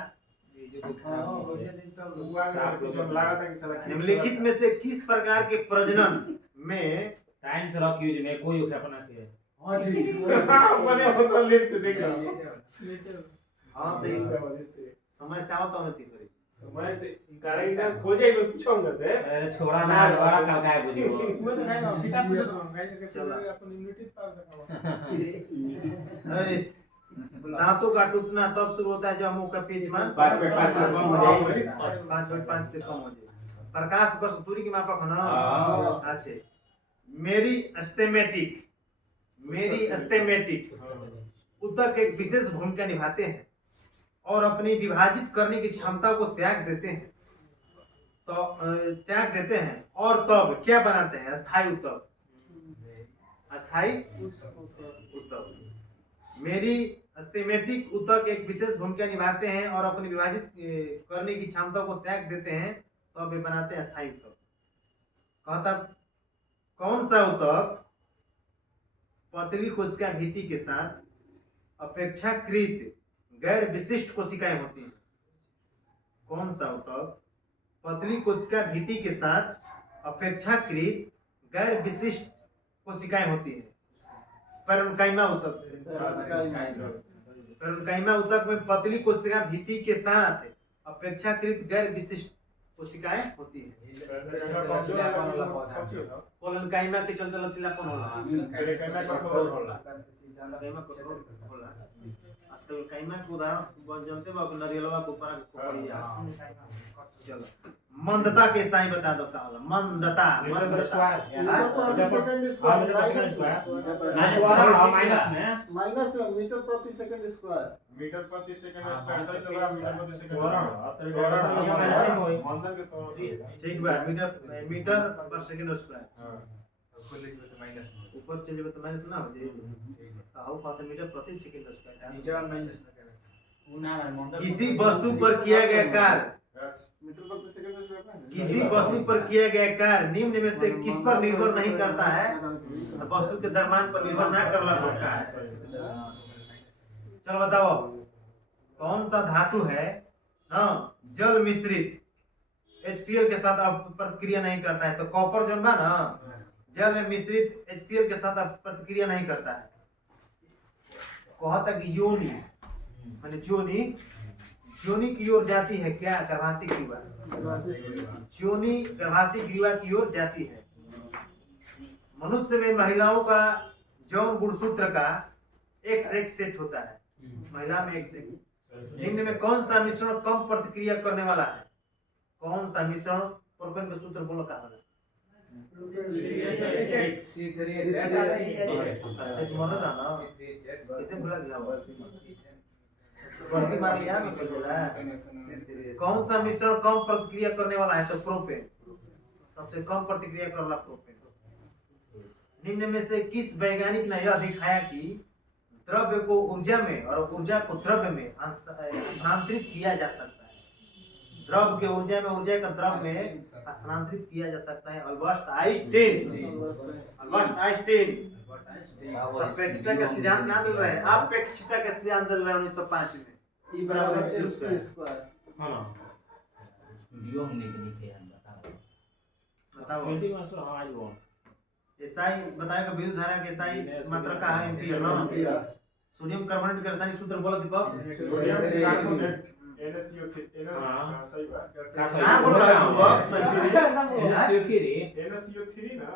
निम्नलिखित में से किस प्रकार के प्रजनन में टाइम से रख यूज में कोई उठा अपना के हां जी मैंने होटल लेट देखा। हां देख समय से आवत होती करी समय से करेंगे खोजे में पूछूंगा से अरे छोड़ा ना बड़ा का काय बुझी मैं तो नहीं ना किताब पूछ रहा हूं गाइस के अपन इम्यूनिटी पावर दिखाओ। ए दांतों का टूटना तब शुरू होता है जब मुंह का पेच में 5.5 से कम हो जाए। 5.5 से कम हो जाए। प्रकाश वर्ष दूरी की मापक है ना? अच्छा मेरी एस्थेमेटिक ऊतक एक विशेष भूमिका निभाते हैं और अपनी विभाजित करने की क्षमता को त्याग देते हैं और तब क्या बनाते हैं? अस्थायी ऊतक। अस्थायी ऊतक। मेरी एस्थेमेटिक ऊतक एक विशेष भूमिका निभाते हैं और अपनी विभाजित करने की क्षमता को त्याग देते हैं तो वे बनाते हैं अस्थायी ऊतक। कहता कौन सा ऊतक पतली कोशिका भीति के साथ अपेक्षाकृत गैर विशिष्ट कोशिकाएं होती हैं? कौन सा ऊतक पतली कोशिका भीति के साथ अपेक्षाकृत गैर विशिष्ट कोशिकाएं होती हैं? पेरेन्काइमा ऊतक। पेरेन्काइमा ऊतक में पतली कोशिका भीति के साथ अपेक्षाकृत गैर विशिष्ट कोशिकाएं होती हैं। पेरेन्काइमा के चलते लचीलापन होला। आजकल काइमा के उदाहरण जानते हो नरियलवा के ऊपर खोपड़ी चलो मंदता के साई बता दो का होला मंदता माइनस में मीटर प्रति सेकंड स्क्वायर मीटर प्रति सेकंड स्क्वायर सही तो मीटर प्रति सेकंड मंदन के तो ठीक बा मीटर पर सेकंड स्क्वायर ऊपर चले तो माइनस ना हो जाए हाउ कहते मीटर प्रति सेकंड स्क्वायर किसी वस्तु पर किया गया कार्य मीटर प्रति सेकंड स्क्वायर किसी वस्तु पर किया गया कार्य निम्न में से किस पर निर्भर नहीं करता है वस्तु के द्रव्यमान पर निर्भर ना करला होता है चलो बताओ कौन सा धातु है हाँ जल मिश्रित HCl के साथ अब प्रतिक्रिया नहीं करता है तो कॉपर जो बा ना जल में मिश्रित HCl के साथ अब प्रतिक्रिया नहीं करता है कहता कि योनि माने जोनी की ओर जाती है क्या गर्भाशय ग्रीवा जोनी गर्भाशय ग्रीवा की ओर जाती है मनुष्य में महिलाओं का यौन गुणसूत्र का XX सेट होता है महिला में XX निम्न में कौन सा मिश्रण कम प्रतिक्रिया करने वाला है कौन सा मिश्रण प्रोपेन का सूत्र बोलो कहा कैसे भूला गया कौन सा मिश्रण कम प्रतिक्रिया करने वाला है तो प्रोपेन सबसे कम प्रतिक्रिया करला प्रोपेन निम्न में से किस वैज्ञानिक ने यह दिखाया कि द्रव्य को ऊर्जा में और ऊर्जा को द्रव्य में स्थानांतरित किया जा सकता है द्रव्य के ऊर्जा में ऊर्जा का द्रव्य में स्थानांतरित किया जा सकता है अल्बर्ट आइंस्टाइन सापेक्षता का सिद्धांत ना दे रहे हैं अपेक्षिता का सिद्धांत दे रहे हैं 1905 में ई बराबर MC स्क्वायर हां वीडियो हमने लिखे हैं बताओ 20 माइनस हां आई वो एसआई बताएगा विद्युत धारा के एसआई मात्रा का है एम्पीयर ना सोडियम कार्बोनेट का रासायनिक सूत्र बोलो दीपक NaCO3 सही बात कहां बोल रहा है दीपक सही NaCO3 ना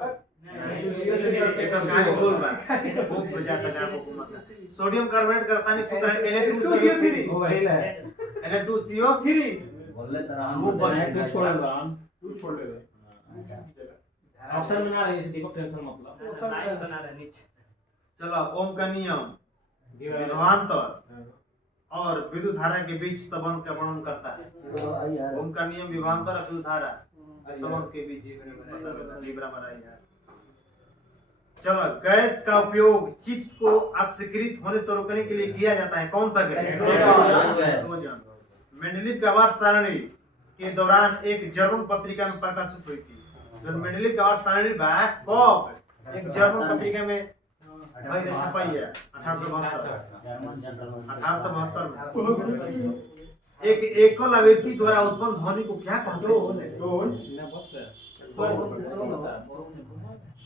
एक कहानी बोल बा वो बजाता का आपको मतलब सोडियम कार्बोनेट का रासायनिक सूत्र है Na2CO3 वो वही है Na2CO3 बोलले तरह वो बच छोड़ दो तू छोड़ दे ऑप्शन में ना रही दीपक टेंशन मतलब लाइन बना रहे नीचे चलो ओम का नियम विभवांतर और विद्युत धारा के बीच संबंध का वर्णन करता है ओम का नियम विभवांतर और विद्युत धारा संबंध के बीच लिब्रा बना है चलो गैस का उपयोग चिप्स को ऑक्सीकृत होने से रोकने के लिए किया जाता है कौन सा गैस मेंडलीव की आवाज सारणी के दौरान एक जर्मन पत्रिका में प्रकाशित हुई थी जो मेंडलीव की आवाज सारणी बा कब एक जर्मन पत्रिका में भाई छपाई है 1872 एक एकल आवृत्ति द्वारा उत्पन्न ध्वनि को क्या कहते हैं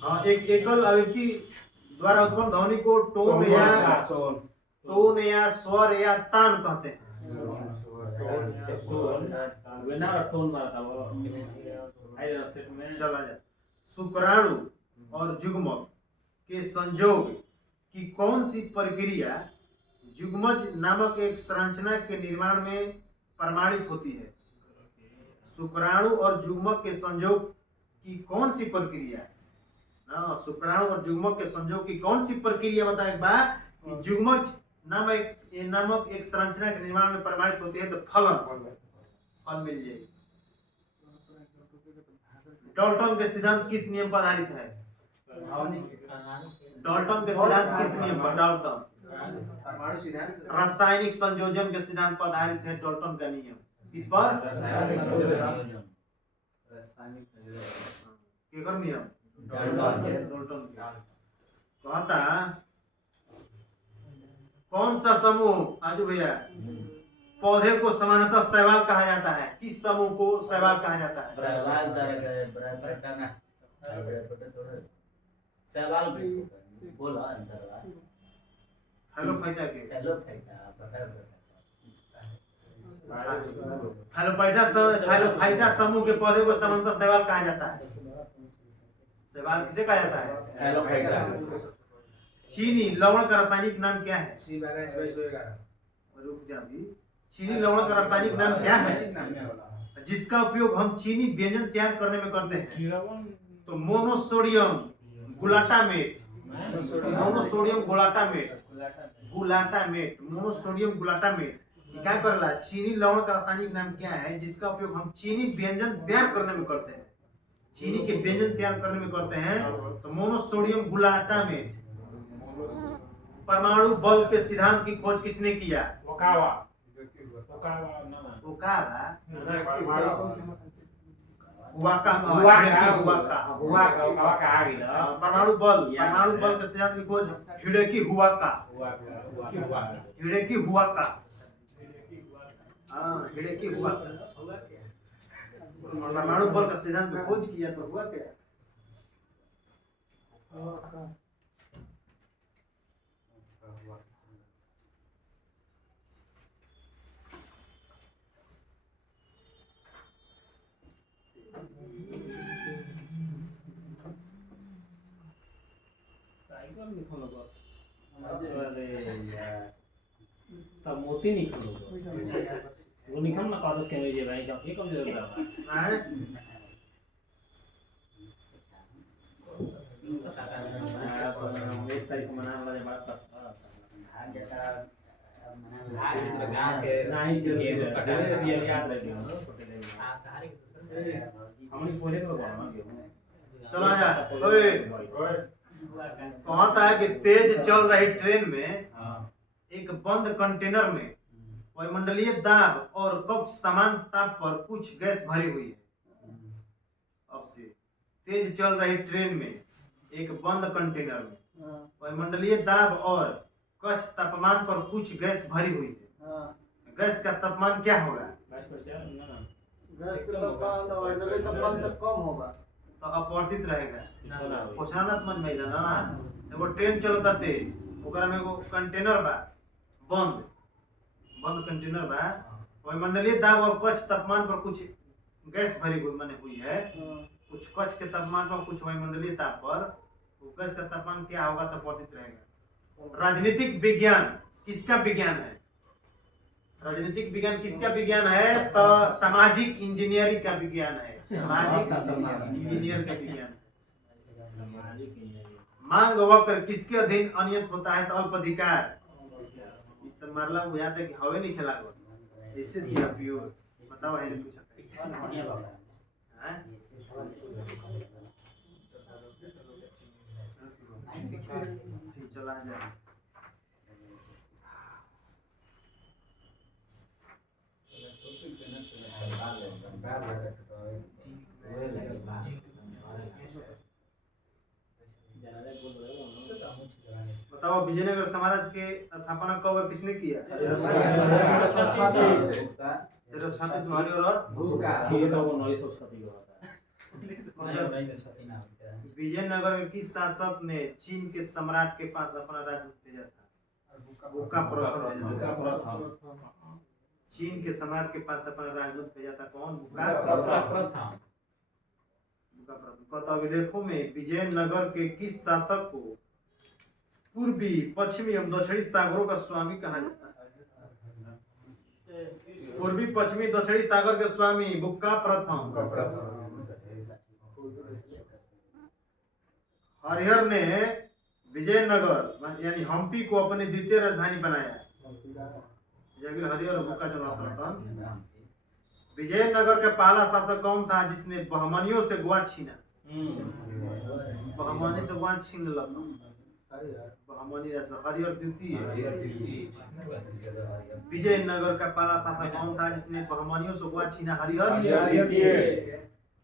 हाँ एक एकल आवृत्ति द्वारा उत्पन्न ध्वनि को टोन या स्वर या तान कहते हैं चला जाए शुक्राणु और युग्मक के संयोग की कौन सी प्रक्रिया युग्मज नामक एक संरचना के निर्माण में प्रमाणित होती है शुक्राणु और युग्मक के संयोग की कौन सी प्रक्रिया शुक्राणु और युग्मक के संयोग की कौन सी प्रक्रिया बताए कि युग्मज नामक एक संरचना के निर्माण में प्रमाणित होती है तो फल मिल जाएगी डाल्टन के सिद्धांत किस नियम पर आधारित है डाल्टन के सिद्धांत किस नियम पर डाल्टन रासायनिक संयोजन के सिद्धांत पर आधारित है डाल्टन का नियम किस पर केकर नियम डाल्टन कहता कौन सा समूह आजू भैया पौधे को सामान्यतः शैवाल कहा जाता है किस समूह को शैवाल कहा जाता है शैवाल बोला आंसर हेलोफाइटा के हेलोफाइटा समूह के पौधे को सामान्यतः शैवाल कहा जाता है शैवाल किसे कहा जाता है हेलोफाइटा चीनी लवण का रासायनिक नाम क्या है रुक जा भी। चीनी लवण का रासायनिक नाम क्या है जिसका उपयोग हम चीनी व्यंजन तैयार करने में करते हैं? तो monosodium glutamate, monosodium glutamate, glutamate, monosodium glutamate. ये क्या करला? चीनी लवण का रासायनिक नाम क्या है जिसका उपयोग हम चीनी व्यंजन तैयार करने में करते हैं? चीनी के व्यंजन तैयार करने में करते हैं तो मोनोसोडियम ग्लूटामेट। परमाणु बल के सिद्धांत की खोज किसने किया? ओकावा परमाणु बल के सिद्धांत की खोज हिडेकी हुआका। हिडेकी हुआका, हाँ हिडेकी हुआका। परमाणु बल का सिद्धांत की खोज किया तो हुआ क्या? तब मोती निकल वो निकल ना कागज के में भाई क्या ये कब जरूर रहा है? एक तारीख मनाने वाले बात था धान जैसा नहीं जो ये याद रखियो ना हमने पूरे को बोलना चलो आजा। ओए कहता है कि तेज चल रही ट्रेन में एक बंद कंटेनर में वायुमंडलीय दाब और कक्ष समान ताप पर कुछ गैस भरी हुई है। अब से तेज चल रही ट्रेन में एक बंद कंटेनर में वायुमंडलीय दाब और कक्ष तापमान पर कुछ गैस भरी हुई है। गैस का तापमान क्या होगा? गैस का तापमान वायुमंडलीय तापमान से कम होगा तो अपवर्तित रहेगा। पूछना ना समझ में आइला ना। एगो ट्रेन चलता तेज, ओकरा में एगो कंटेनर बा बंद कंटेनर बा, वायुमंडलीय दाब और कक्ष तापमान पर कुछ गैस भरी हुई है। कुछ कक्ष के तापमान पर कुछ वायुमंडलीय ताप पर गैस का तापमान क्या होगा तो अपवर्तित रहेगा। राजनीतिक विज्ञान किसका विज्ञान है? राजनीतिक विज्ञान किसका विज्ञान है? तो सामाजिक इंजीनियरिंग का विज्ञान है। सामाजिक इंजीनियर का विज्ञान। मांग वक्र किसके अधीन अनियत होता है? तो अल्प अधिकार। तो मारला वो याद है कि हवे नहीं खेला गो इससे सिया प्योर बताओ है नहीं पूछा हैं? ठीक चला जा। बताओ विजयनगर साम्राज्य के स्थापना कब और किसने किया? 1336 में और ये तो वो 937 का होता है। विजयनगर में किस शासक ने चीन के सम्राट के पास अपना राज्य भेजा था? बुक्का प्रथम। चीन के सम्राट के पास अपना राजदूत भेजा था कौन? बुक्का प्रथम। कत अभिलेखों में विजयनगर के किस शासक को पूर्वी पश्चिमी एवं दक्षिणी सागरों का स्वामी कहा जाता है? पूर्वी पश्चिमी दक्षिणी सागर के स्वामी बुक्का प्रथम। हरिहर ने विजयनगर यानी हम्पी को अपनी द्वितीय राजधानी बनाया। हरिहर और बुक्का प्रथम। विजयनगर का पहला शासक कौन था जिसने बहमनियों से गोवा छीना? बहमनी से गोवा छीन लिया। बहमनी हरिहर द्वितीय। विजयनगर का पहला शासक कौन था जिसने बहमनियों से गोवा छीना? हरिहर।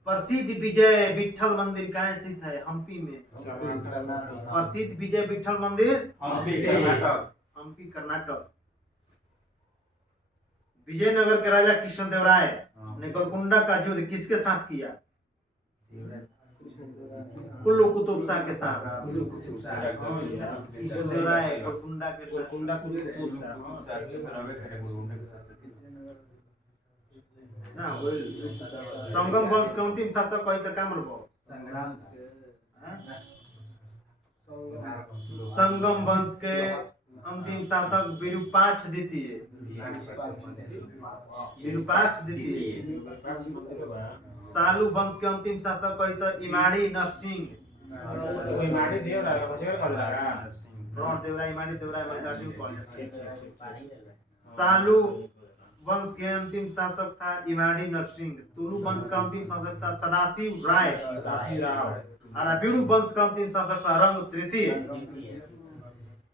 प्रसिद्ध विजय विठल मंदिर कहाँ स्थित है? हम्पी में। प्रसिद्ध विजय विठल मंदिर हम्पी कर्नाटक। विजयनगर के राजा कृष्णदेवराय ने गोलकुंडा का युद्ध किसके साथ किया? कुल्लू कुतुब शाह के साथ। कृष्णदेवराय गोलकुंडा के संगम वंश के अंतिम शासक कही तो काम रहो। संगम वंश के अंतिम शासक विरूपाक्ष द्वितीय। विरूपाक्ष द्वितीय। सालू वंश के अंतिम शासक कही तो इमाड़ी नरसिंह। कोई माटी देव रहा बचेर कर लगा रण देवराय इमाड़ी देवराय नरसिंह कॉलेज। सालू वंश के अंतिम शासक था इमाड़ी नरसिंह। तुलु वंश का अंतिम शासक था सदाशिव राय। अरापीड़ू वंश का अंतिम शासक था रंग तृतीय।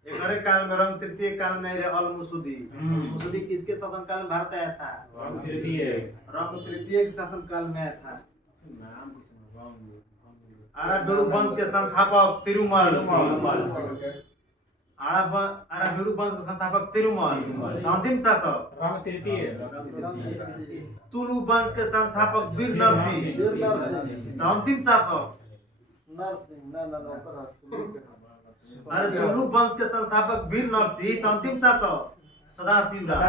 एक काल में रंग तृतीय काल में अल मुसुदी। मुसुदी किसके शासन काल में भारत आया था? रंग तृतीय के शासन काल में आया था। अरापीड़ू वंश के संस्थापक तिरुमल। अरापीड़ू वंश के संस्थापक तिरुमल। अंतिम शासक रंग तृतीय। तुलु वंश के संस्थापक वीर नरसिंह। अंतिम शासक अरे तुलु वंश के संस्थापक वीर नरसिंह। अंतिम शासक सदाशिव राय।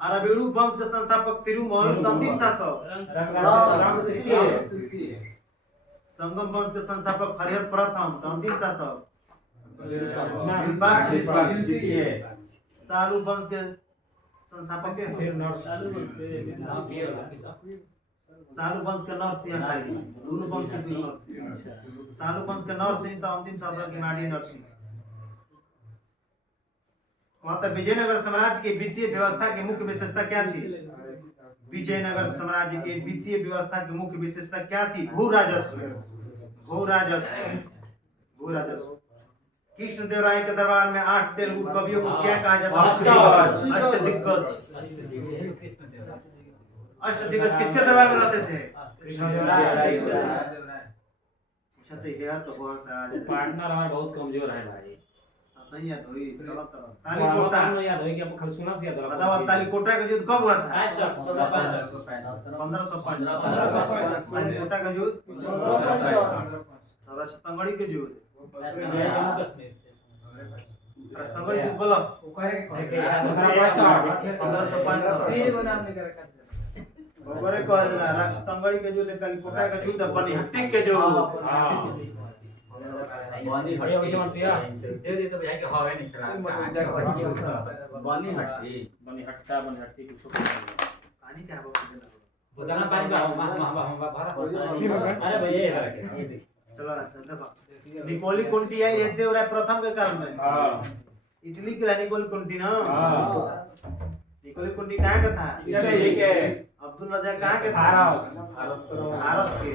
अरापीड़ू वंश के संस्थापक तिरुमल। अंतिम शासक रंग तृतीय। संगम वंश के संस्थापक हरिहर प्रथम। अंतिम शासक विरूपाक्ष द्वितीय। सालू वंश के संस्थापक के सालू वंश के नरसिंह खाली। दोनों वंश के सालू वंश के नरसिंह तो अंतिम शासक इमाड़ी नरसिंह। कहता विजयनगर साम्राज्य की वित्तीय व्यवस्था की मुख्य विशेषता क्या थी? विजयनगर साम्राज्य के वित्तीय व्यवस्था की मुख्य विशेषता क्या थी? भू राजस्व। कृष्णदेवराय के दरबार में 8 तेलुगु कवियों को क्या कहा जाता है? अष्टदिग्गज किसके दरबार में रहते थे? पार्टनर हमारे बहुत कमजोर है भाई। सही है धोई गलत तालीकोटा में याद होई कि अब खरसुना से याद बताओ तालीकोटा का युद्ध कब हुआ था? 1505। तालीकोटा का युद्ध। रस्तंगड़ी के युद्ध। रस्तंगड़ी युद्ध बोलो। 1505। ओकरे कहला रस्तंगड़ी के युद्ध, तालीकोटा का युद्ध, बनिहट्टी के युद्ध। हां बढ़िया वैसे मत पिया दे दे तो भाई के हवे नहीं खराब बनिहट्टी कुछ पानी क्या है उतना पानी का हम भरा अरे भैया ये रखे चलो देखो निकोली कुंटी आई रहते हो प्रथम के काल में। हां इटली के निकोली कुंटी ना। हां निकोली कुंटी कहां का था? इटली के। अब्दुल रजाक कहां के था? फारस के।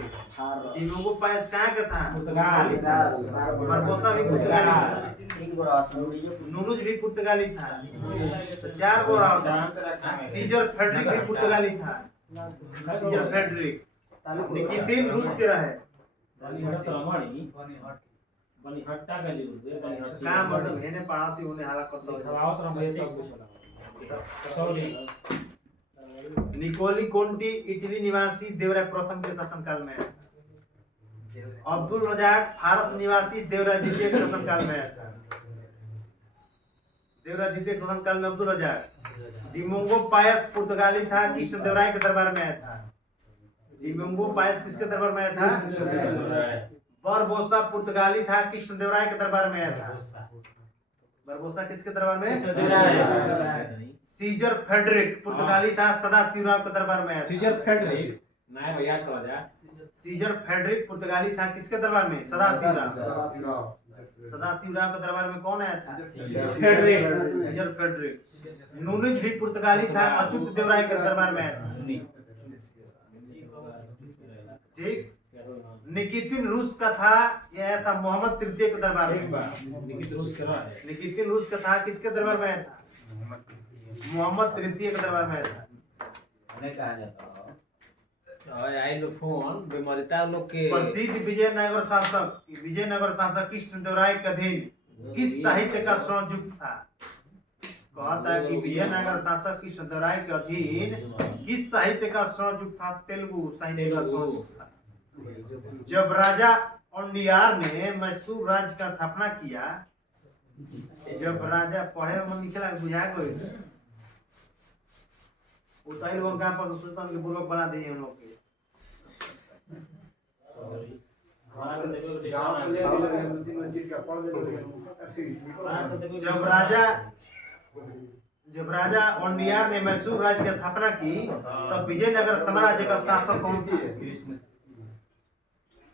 दिनोगो पायस कहां का था? पुर्तगाली था। बारबोसा भी पुर्तगाली था। नुनुज भी पुर्तगाली था। तो 4 गो रहा था। सीजर फ्रेडरिक भी पुर्तगाली था। Scissor Frederick. निकितिन रूस के रहे। बनिहट्टा का युद्ध का मतलब हेने पढ़ाती उन्हें हाला करता खवाओ तो हम सब कुछ निकोली कोंटी इटली निवासी देवराय प्रथम के शासनकाल में। अब्दुल रजाक फारस निवासी देवराय द्वितीय के शासनकाल में था। देवराय द्वितीय के शासनकाल में अब्दुल रजाक। डिमोंगो पायस पुर्तगाली था, कृष्णदेवराय के दरबार में आया था। डिमोंगो पायस किसके दरबार में आया था? बारबोसा पुर्तगाली था, कृष्णदेवराय के दरबार में आया था। बारबोसा किसके दरबार में? सीजर फ्रेडरिक पुर्तगाली था, सदाशिवराव के दरबार में आया था। सीजर फ्रेडरिक नाम याद करा जा। सीजर फ्रेडरिक पुर्तगाली था किसके दरबार में? सदाशिवराव। सदाशिवराव के दरबार में कौन आया था? Scissor Frederick. नुनुज भी पुर्तगाली था, अच्युत देवराय के दरबार में आया था। ठीक। निकितिन रूस का था, यह आया था मोहम्मद तृतीय के दरबार में। निकितिन रूस का था, किसके दरबार में आया था? मोहम्मद तृतीय के दरबार में आया था। उन्हें कहा जाता है आई लोग फोन बेमरिता लोग के प्रसिद्ध विजयनगर शासक कृष्णदेवराय के अधीन किस साहित्य का संयुक्त था? कहता है कि विजयनगर शासक कृष्णदेवराय के अधीन किस साहित्य का संयुक्त था? तेलुगु साहित्य का संयुक्त था। जब राजा ओंडियार ने मैसूर राज्य का स्थापना किया, जब राजा पढ़े में मन निकला बुझा गए उताई लोग का पर सुल्तान के पूर्वक बना दिए हम लोग के। जब राजा जब राजा वोंडियार ने मैसूर राज्य की स्थापना की तब विजयनगर साम्राज्य का शासक कौन था?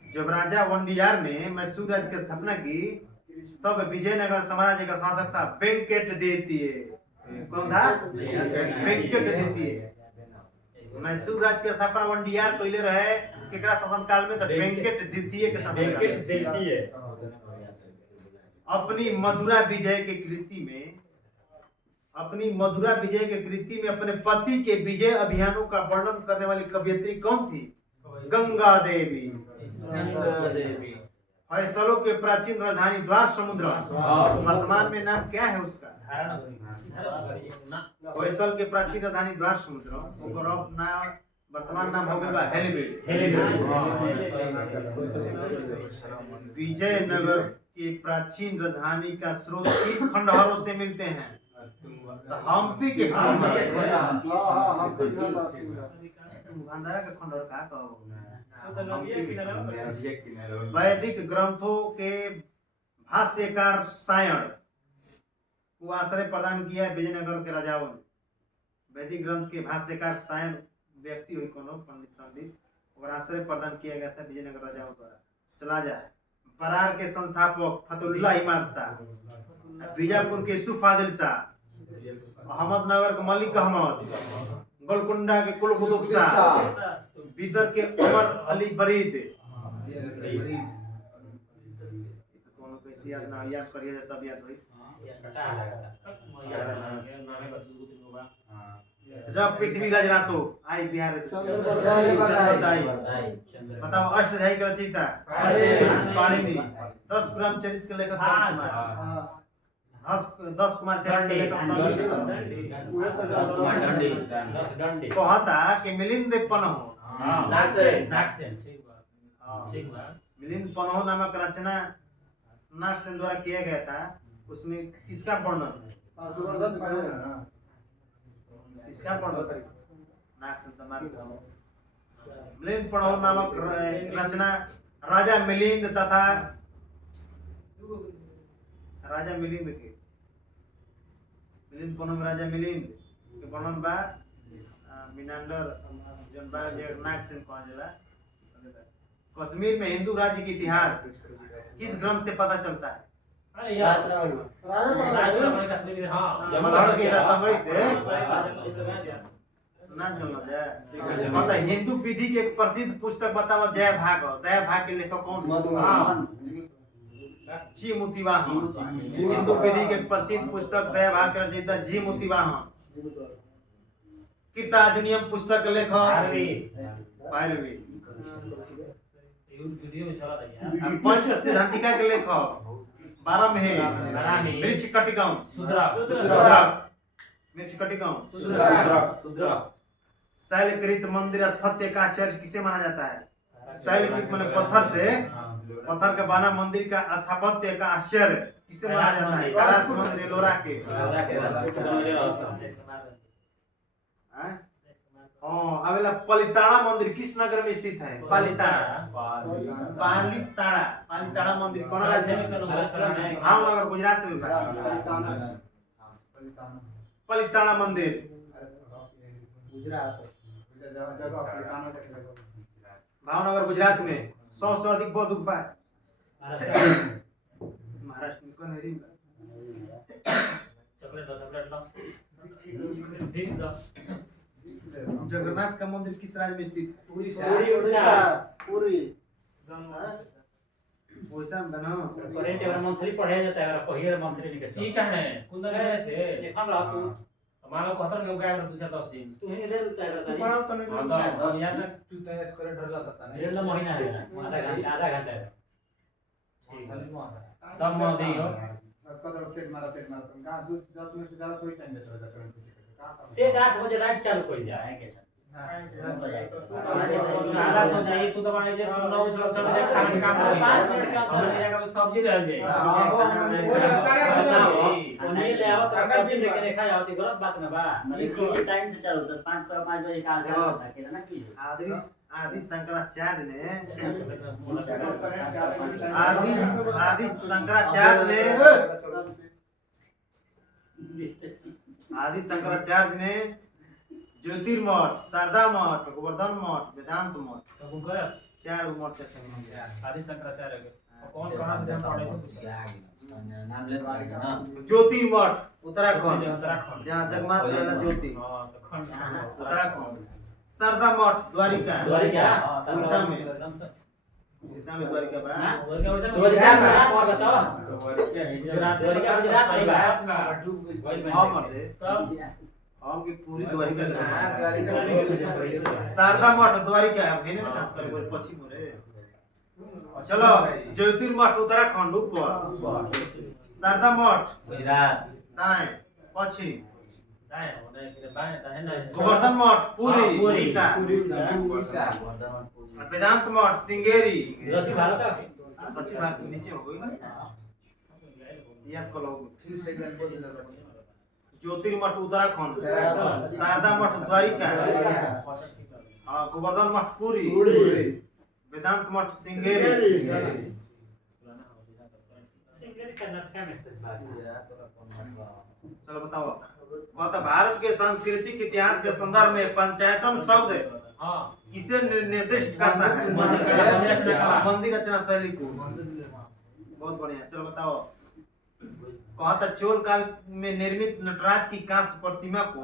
जब राजा वोंडियार ने मैसूर राज्य की स्थापना की तब विजयनगर साम्राज्य का शासक था वेंकट द्वितीय। कौन था? वेंकट द्वितीय। मैसूर राज्य की स्थापना वोंडियार पहले रहे केकरा शासन काल में? तो वेंकट द्वितीय के शासन काल में। अपनी मधुरा विजय के कृति में अपने पति के विजय अभियानों का वर्णन करने वाली कवयित्री कौन थी? गंगा देवी। होयसलों के प्राचीन राजधानी द्वार समुद्र वर्तमान में नाम क्या है उसका? होयसल के प्राचीन राजधानी द्वार समुद्र ओकर अब नाम वर्तमान नाम हो गया हेलीबेड। विजयनगर के प्राचीन राजधानी का स्रोत किन खंडहरों से मिलते हैं? तो हम्पी के भंडारा का खंडहर का कहो। वैदिक ग्रंथों के भाष्यकार सायण को आश्रय प्रदान किया विजयनगर के राजाओं ने। वैदिक ग्रंथ के भाष्यकार सायण व्यक्ति हुई कोनो पंडित और आश्रय प्रदान किया गया था विजयनगर राजाओं द्वारा। चला जाए परार के संस्थापक फतुल्ला इमाद शाह, बीजापुर के यूसुफ आदिल शाह, अहमदनगर के मलिक अहमद, गोलकुंडा के कुल कुतुब शाह, बीदर के उमर अली बरीद। कोनो कैसे याद ना याद करिए तब याद होई। जब पृथ्वीराज रासो आई बिहार से बताओ अष्टध्यायी के रचयिता पाणिनि। 10 ग्राम चरित के लेखक 10 कुमार चरित के लेखक कहता कि मिलिंद पन्हो मिलिंद पन्हो नामक रचना नागसेन द्वारा किया गया था। उसमें किसका वर्णन? इसका वर्णन नागसेन तमाम। मिलिंद पन्हो नामक रचना राजा मिलिंद तथा राजा मिलिंद के मिलिंद पन्हो में राजा मिलिंद के वर्णन बा मिनांडर जन बा जे नागसेन कहल जाला। कश्मीर में हिंदू राज्य के इतिहास किस ग्रंथ से पता चलता है? अरे यार जमगढ़ के रतंगड़ी से ना चलना जाए। मतलब हिंदू विधि के प्रसिद्ध पुस्तक बताओ जय भाग। दया भाग के लेखक कौन? जी मोतीवाहन। हिंदू विधि के प्रसिद्ध पुस्तक दया भाग के रचयिता जी मोतीवाहन। कीर्तार्जुनियम पुस्तक के लेखक भैरवी। वीडियो में चला था यार। पंच सिद्धांतिका के लेखक बारहमें वृक्ष कटिगम शैलकृत मंदिर स्थापत्य का आश्चर्य किसे माना जाता है? शैलकृत माने पत्थर के बना मंदिर का स्थापत्य का आश्चर्य किसे माना जाता है? कैलाश मंदिर एलोरा के। अवेला पलिताड़ा मंदिर किस नगर में स्थित है? पालीताड़ा मंदिर कौन राज्य में? भावनगर गुजरात में। पलिताड़ा मंदिर भावनगर गुजरात में। 100 से अधिक बौद्ध गुफा है। महाराष्ट्र में कौन है? जगन्नाथ का मंदिर किस राज्य में स्थित है? पूरी ओइसा में बना करेंट वाला मंथली पढ़ाया जाता है। पहिए मंथली निकल ठीक है कुंदन करे से लिखल रहा तू मानो 71 के गायब 2-10 दिन तू ही ले लेता है। तू पढ़ाओ तो नहीं यार तक तू तय करे डरला पता नहीं। 1.5 महीना है आधा घंटा है। तब मैं दे हो कदर सेट मारा तुम का 10 मिनट से ज्यादा थोड़ी टाइम देता है करंट से 8 बजे रात चालू कर दिया है के खाना सो जाइए तू तो मान लीजिए तुम 9 बजे चले जाए खाना में काम करेंगे 5 मिनट का हमने जगह पे सब्जी रह जाए नहीं ले आओ तो सब्जी लेके देखा जाओ तो गलत बात ना बा। मतलब टाइम से चालू होता 5 से 5 बजे का चलता है कितना की आदि शंकराचार्य ने आदि आदि शंकराचार्य ने ज्योतिर्मठ, शारदा मठ, गोवर्धन मठ, वेदांत मठ, सब उनकर 4 गो मठ के आदि शंकराचार्य के कौन कहाँ से हम पढ़े से नाम ले पाएगा ना। ज्योतिर्मठ उत्तराखंड, उत्तराखंड जहाँ जगन्नाथ वाला ज्योति, हां तो खंड उत्तराखंड। शारदा मठ द्वारिका, द्वारिका उड़ीसा में, एकदम से उड़ीसा में द्वारिका बा। द्वारिका वैसे द्वारिका में बताओ गुजरात द्वारिका गुजरात में बा। हाँ मर्दे, तब हम की पूरी द्वारिका लिखा है। द्वारिका शारदा मठ द्वारिका है, हेने ना काम करे बोले पश्चिम रे। चलो ज्योतिर्मठ उत्तराखंड ऊपर, शारदा मठ गुजरात दाएं पश्चिम, दाएं होने के बाएं दाएं ना गोवर्धन मठ पुरी पुरी, उड़ीसा, वेदांत मठ सिंगेरी, दक्षिण भारत है दक्षिण भारत में नीचे हो गई याद कर लो। ज्योतिर्मठ उत्तराखंड, शारदा मठ द्वारिका, गोवर्धन मठ पुरी, वेदांत मठ सिंगेरी। सिंगेरी कर्नाटक में स्थित बा। चलो बताओ, कहता भारत के सांस्कृतिक इतिहास के संदर्भ में पंचायतन शब्द हां किसे निर्दिष्ट करता है? मंदिर रचना शैली को। बहुत बढ़िया, चलो बताओ। कहता चोल काल में निर्मित नटराज की कांस्य प्रतिमा को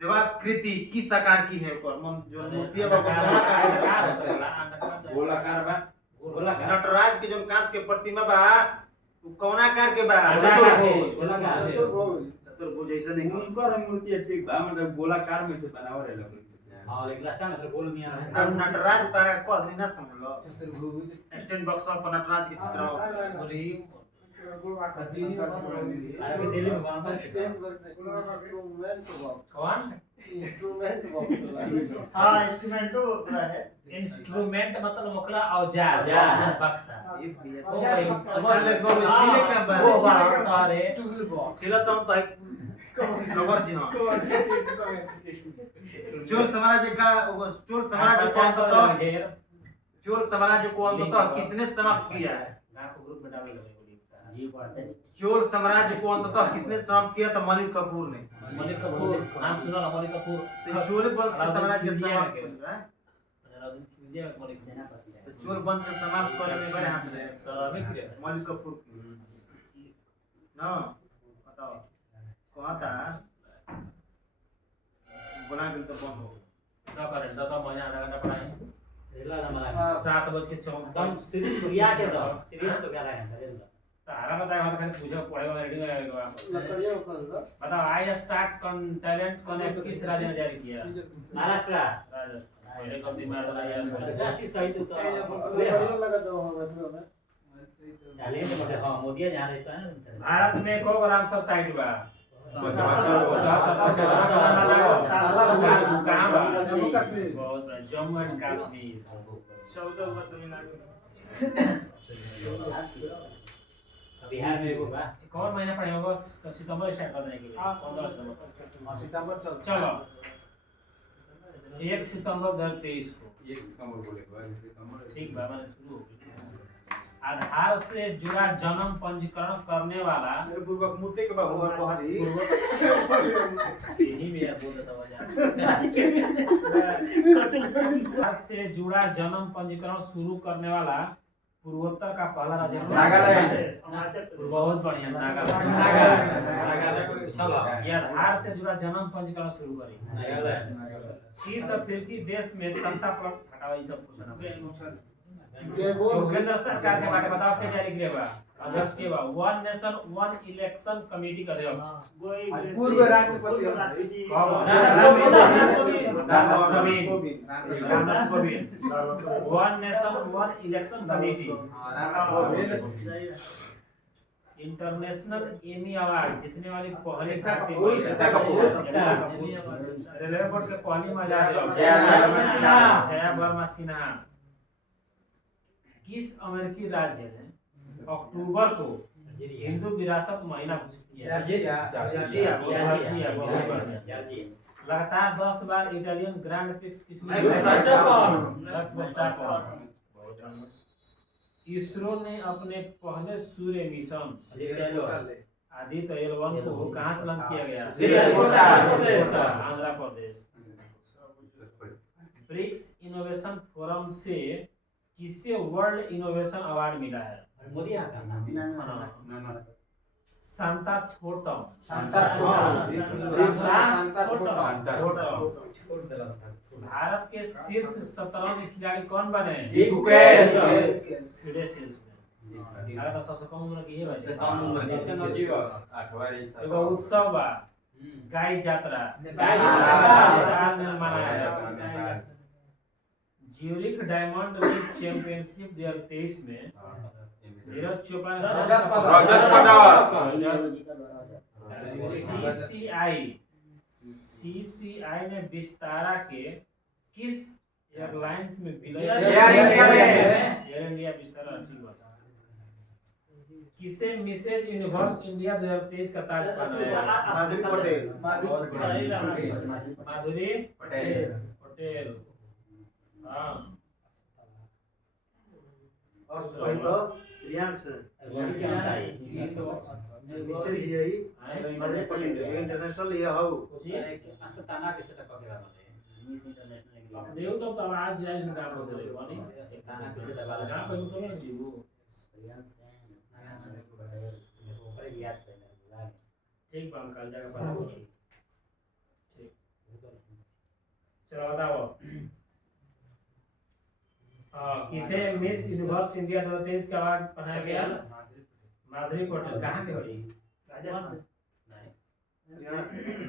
देवाकृति किस आकार की है? जो मूर्ति है गोलाकार बा। नटराज के जो कांस्य के प्रतिमा बा वो कौन आकार के बा? चतुर्भुज ऐसा नहीं। उनकर मूर्ति ठीक बा, मतलब गोलाकार में से बनावल है लोग। हां लेकिन लास्ट में बोल नहीं आ रहा है। नटराज तारा को आदमी ना समझ लो। स्टैंड बॉक्स पर नटराज की चित्र अरे दिल्ली में वहां पर कौन इंस्ट्रूमेंट हां इंस्ट्रूमेंट है। इंस्ट्रूमेंट मतलब ओकरा औजार औजार। बक्सा समझ ले को छीले का बा। वो बात अरे छीला तो खबर जी हां। चोल साम्राज्य का चोल साम्राज्य को अंततः चोल साम्राज्य को अंततः किसने समाप्त किया है? ग्रुप में डाल लगे ये बात है। चोल साम्राज्य को अंततः किसने समाप्त किया था? मलिक कपूर ने। मलिक कपूर नाम सुना ना? मलिक कपूर तो चोल वंश के साम्राज्य के समाप्त कर रहा है। मलिक सेनापति है। तो चोल वंश के समाप्त करने में बड़े हाथ रहे सराबे किया मलिक कपूर की। ना बताओ कहता बना के तो बंद हो क्या करें? दादा महीना आधा घंटा पढ़ाए रेला ना मला 7:54 एकदम सीरियस क्रिया के दो सीरियस हो गया है रेला। तारा बताया हम खाली पूछा पड़ेगा रेडिंग आएगा। लकड़ियां उखल दो। बताओ आई स्टार्ट टैलेंट कनेक्ट किस राज्य ने जारी किया? महाराष्ट्र राजस्थान। पहले कंपनी में आता यार राष्ट्रीय सहित तो लकड़ियां लगा दो मेट्रो में। टैलेंट मतलब हां मोदिया जहां रहता है ना। भारत में को रामसर साइट बा? जम्मू कश्मीर। बहुत बड़ा जम्मू एंड कश्मीर। बिहार में एगो बा। कौन महीना पढ़े होगा? सितंबर स्टार्ट कर देने के लिए 15 सितंबर। सितंबर चलो 1 सितंबर 2023 को एक सितंबर बोले बा, एक सितंबर ठीक बा मैंने शुरू हो गई। आधार से जुड़ा जन्म पंजीकरण करने वाला मेरे पूर्वक मुद्दे के बाबू और बहारी यही मेरा बोल देता वजह आधार से जुड़ा जन्म पंजीकरण शुरू करने वाला पूर्वोत्तर का पहला राज्य नागालैंड। बहुत बढ़िया नागालैंड। चलो ये आधार से जुड़ा जन्म पंजीकरण शुरू करी। नागालैंड। किस अफ्रीकी देश में तख्ता पर हटाओ ये सब पूछना। ये वो केंद्र सरकार के बारे में बताओ क्या जारी किया बा? अध्यक्ष के बा one nation one election committee का अध्यक्ष पूर्व राष्ट्रपति कौन? Ramnath Kovind. One nation one election committee. International Emmy award जीतने वाली पहली भारतीय रेलवे बोर्ड के पहली महिला जया वर्मा सिन्हा। किस अमेरिकी राज्य ने अक्टूबर को हिंदू विरासत महीना घोषित किया? जॉर्जिया। बहुत बढ़िया। लगातार 10 बार इटालियन ग्रैंड प्रिक्स किसने इसरो ने अपने पहले सूर्य मिशन आदित्य L1 को कहाँ से लॉन्च किया गया? Sriharikota. Andhra Pradesh. BRICS innovation forum से किसे वर्ल्ड इनोवेशन अवार्ड मिला है? मोदी आता है सांता थोटम। भारत के शीर्ष शतरंज खिलाड़ी कौन बने? गुकेश। भारत का सबसे कम उम्र की है भाई। सबसे कम उम्र की। एगो उत्सव बा गाय यात्रा। गाय यात्रा। नेपाल में मनाया है। ज्यूरिख डायमंड लीग चैंपियनशिप 2023 में नीरज चोपड़ा ने रजत पदक। सीसीआई ने विस्तारा के किस एयरलाइंस में विलय? एयर इंडिया विस्तारा अच्छी बात है। किसे मिसेज यूनिवर्स इंडिया 2023 का ताज पहनाया? माधुरी पटेल। माधुरी पटेल। हाँ और वही तो रियांश मिसेज यही माधुरी पटेल इंटरनेशनल ये हो अस्ताना कैसे तक पकड़ा मिस इंटरनेशनल देव तो आवाज जाए इनका आपस में वाली अस्ताना कैसे दबा जहां पे तो नहीं जीवो ऊपर याद करना ठीक बात कर जाएगा पता ठीक चलो बताओ किसे मिस यूनिवर्स इंडिया 2023 का अवार्ड पहनाया गया? माधुरी पटेल। कहाँ के बड़ी?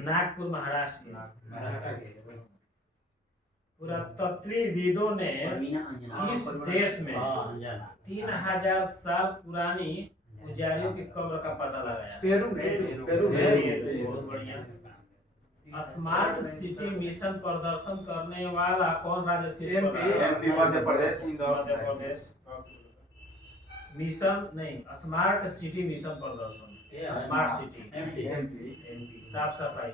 नागपुर महाराष्ट्र के। पुरातत्वविदों ने किस देश में 3000 साल पुरानी पुजारियों की कब्र का पता लगाया? पेरू में बहुत बढ़िया। स्मार्ट सिटी मिशन प्रदर्शन करने वाला कौन राज्य शीर्ष पर है? मध्य प्रदेश। मध्य प्रदेश। मिशन नहीं स्मार्ट सिटी मिशन प्रदर्शन स्मार्ट सिटी एमपी साफ सफाई।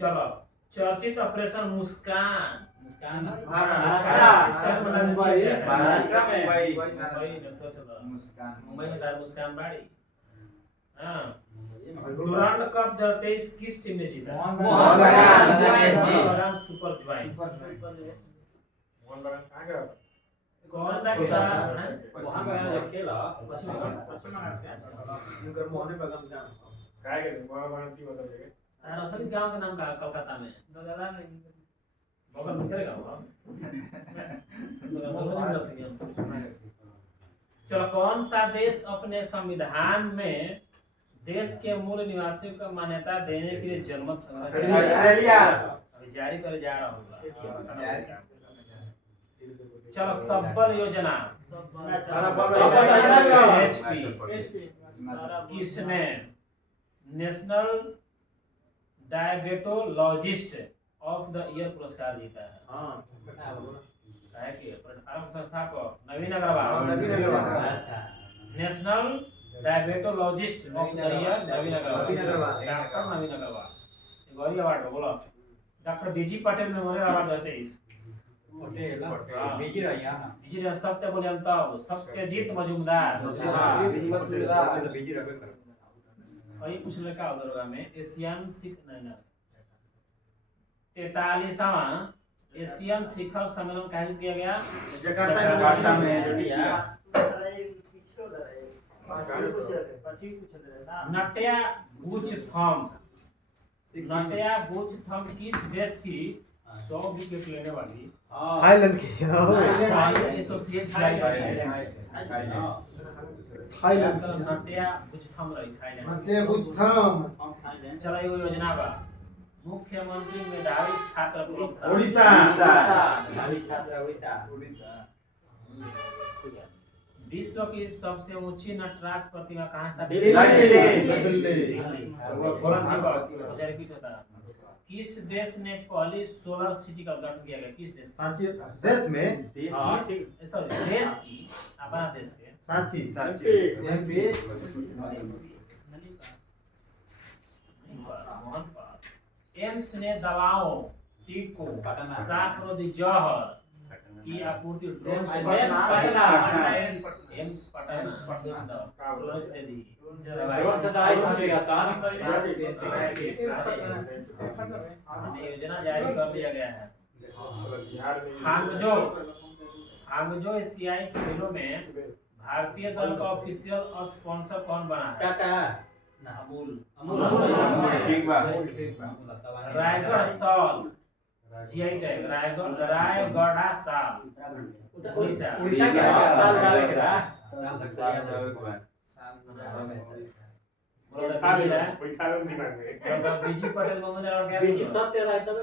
चलो चर्चित ऑपरेशन मुस्कान महाराष्ट्र में मुंबई में मुस्कान बाड़ी। हाँ डुरांड कप 2023 किस टीम ने जीता? मोहन बगान सुपर ज्वाइंट। मोहन बगान कहाँ गया? कौन सा वहां पे खेला पश्चिम बंगाल उनका मोहन बगान का काय के मोहन बगान की बता देंगे। असली गांव का नाम का कोलकाता में बगल में करेगा वो चलो कौन सा देश अपने संविधान में देश के मूल निवासियों को मान्यता देने के लिए जनमत संग्रह अभी जारी करे जा रहा हूँ। चलो सब्बल योजना HP किसने national diabetologist of the year पुरस्कार जीता है? है कि आरंभ संस्थापक Naveen Agarwal. National diabetologist of the year Naveen Agarwal. Doctor Naveen Agarwal. गौरी अवार्ड बोलो doctor BG Patel memorial award 2023 BG सत्य बोले तब सत्यजीत मजूमदार। और ये पूछ लगा उधर में एशियन सिख नहीं 43वां एशियन शिखर सम्मेलन कहाँ किया गया? जकार्ता में नटया बूचथम किस देश की 100 विकेट लेने वाली थाईलैंड की एसोसिएट थाईलैंड नटया बूचथम रही थाईलैंड। चलो ये योजना बा मुख्यमंत्री मेधावी छात्र पुरस्कार ओडिशा विश्व की सबसे ऊंची नटराज प्रतिमा कहाँ स्थापित? दिल्ली। रिपीट होता है। किस देश ने पहली सोलर सिटी का उद्घाटन किया गया? किस देश? देश में सॉरी देश की अपना देश के सांची एम्स ने दवाओं टीकों सांप रोधी जहर की आपूर्ति एम्स पटना सोच दो ड्रोन से दी ड्रोन से दवाई पहुंचेगा साहब योजना जारी कर दिया गया है। हांगजो एशियाई खेलों में भारतीय दल का ऑफिशियल स्पॉन्सर कौन बना है? टाटा अमूल। ठीक बा रायगढ़ साल जीआई टैग रायगढ़ साल उड़ीसा के साल जावे के बीजी पटेल मोहम्मद और क्या बीजी सब तेरा है तब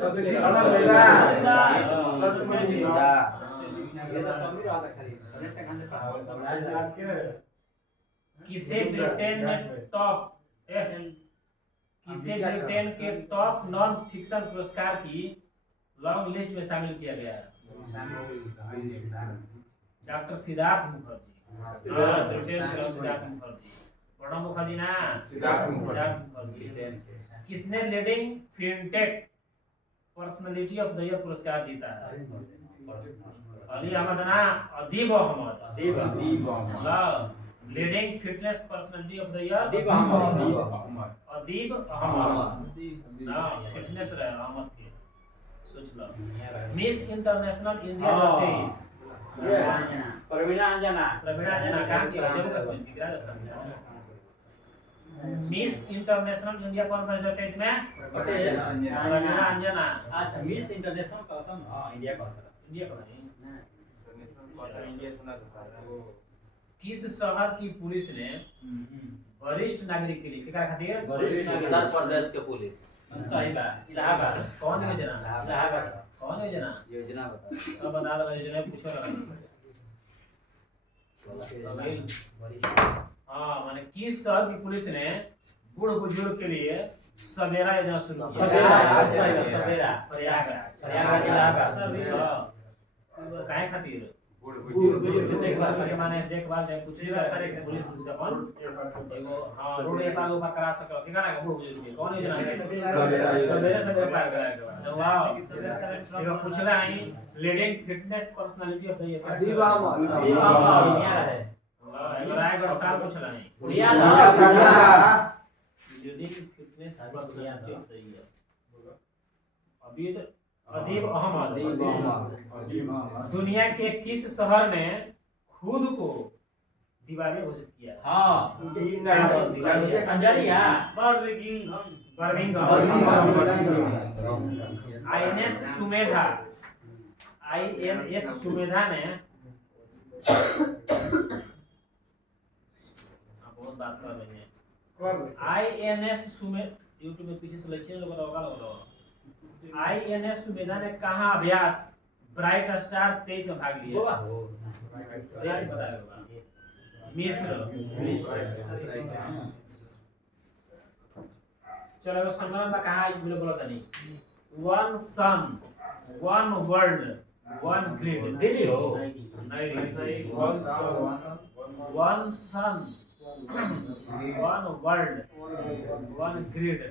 किसे ब्रिटेन के टॉप नॉन फिक्शन पुरस्कार की लॉन्ग लिस्ट में शामिल किया गया है? डॉक्टर सिद्धार्थ मुखर्जी। ब्रिटेन के सिद्धार्थ मुखर्जी, प्रणब मुखर्जी ना, सिद्धार्थ मुखर्जी। किसने leading fintech personality of the year पुरस्कार जीता है? अली अहमद ना, Adeeb Ahmed. Leading fitness personality of the year Adeeb Ahmed ना, फिटनेस रहे अहमद के सोच लो। Miss international India 2023 Praveena Anjana कहाँ की? जम्मू कश्मीर की, राजस्थान की। मिस इंटरनेशनल इंडिया कौन बना 2023 में? प्रवीणा अंजना। अच्छा मिस इंटरनेशनल का होता है हां इंडिया का होता है इंडिया का नहीं, किस शहर की पुलिस ने वरिष्ठ नागरिक के लिए क्या खातिर? उत्तर प्रदेश के पुलिस सही बात इलाहाबाद कौन योजना? इलाहाबाद कौन योजना? योजना बता अब बता दो योजना पूछो हाँ माने किस शहर की पुलिस ने बूढ़ बुजुर्ग के लिए सवेरा योजना शुरू की? सवेरा प्रयागराज इलाहाबाद काहे खातिर? बूढ़ बुजुर्ग देखभाल के माने देखभाल है कुछ नहीं करे पुलिस से अपन एगो हां रोड ए पार ऊपर करा सको के करा बूढ़ बुजुर्ग के कौन योजना है? सवेरे पार कराएगा। वाह एगो पूछला है leading fitness personality of the year Adeeb Ahmed है एगो रायगढ़ साल पूछला है उड़िया leading fitness personality of the year Adeeb Ahmed. दुनिया के किस शहर ने खुद को दिवालिया घोषित किया है? हां अंजलिया बर्मिंघम। आईएनएस सुमेधा ने बहुत बात कर रहे हैं। आईएनएस सुमेधा यूट्यूब में पीछे से लिखिए लोग होगा। आईएनएस सुमेधा ने कहाँ अभ्यास ब्राइट स्टार 23 में भाग लिया? देश बताएगा मिस्र। चलो संग्राम में कहा बोले बोला था नहीं। One sun one world one grid Delhi हो नहीं one sun one world one grid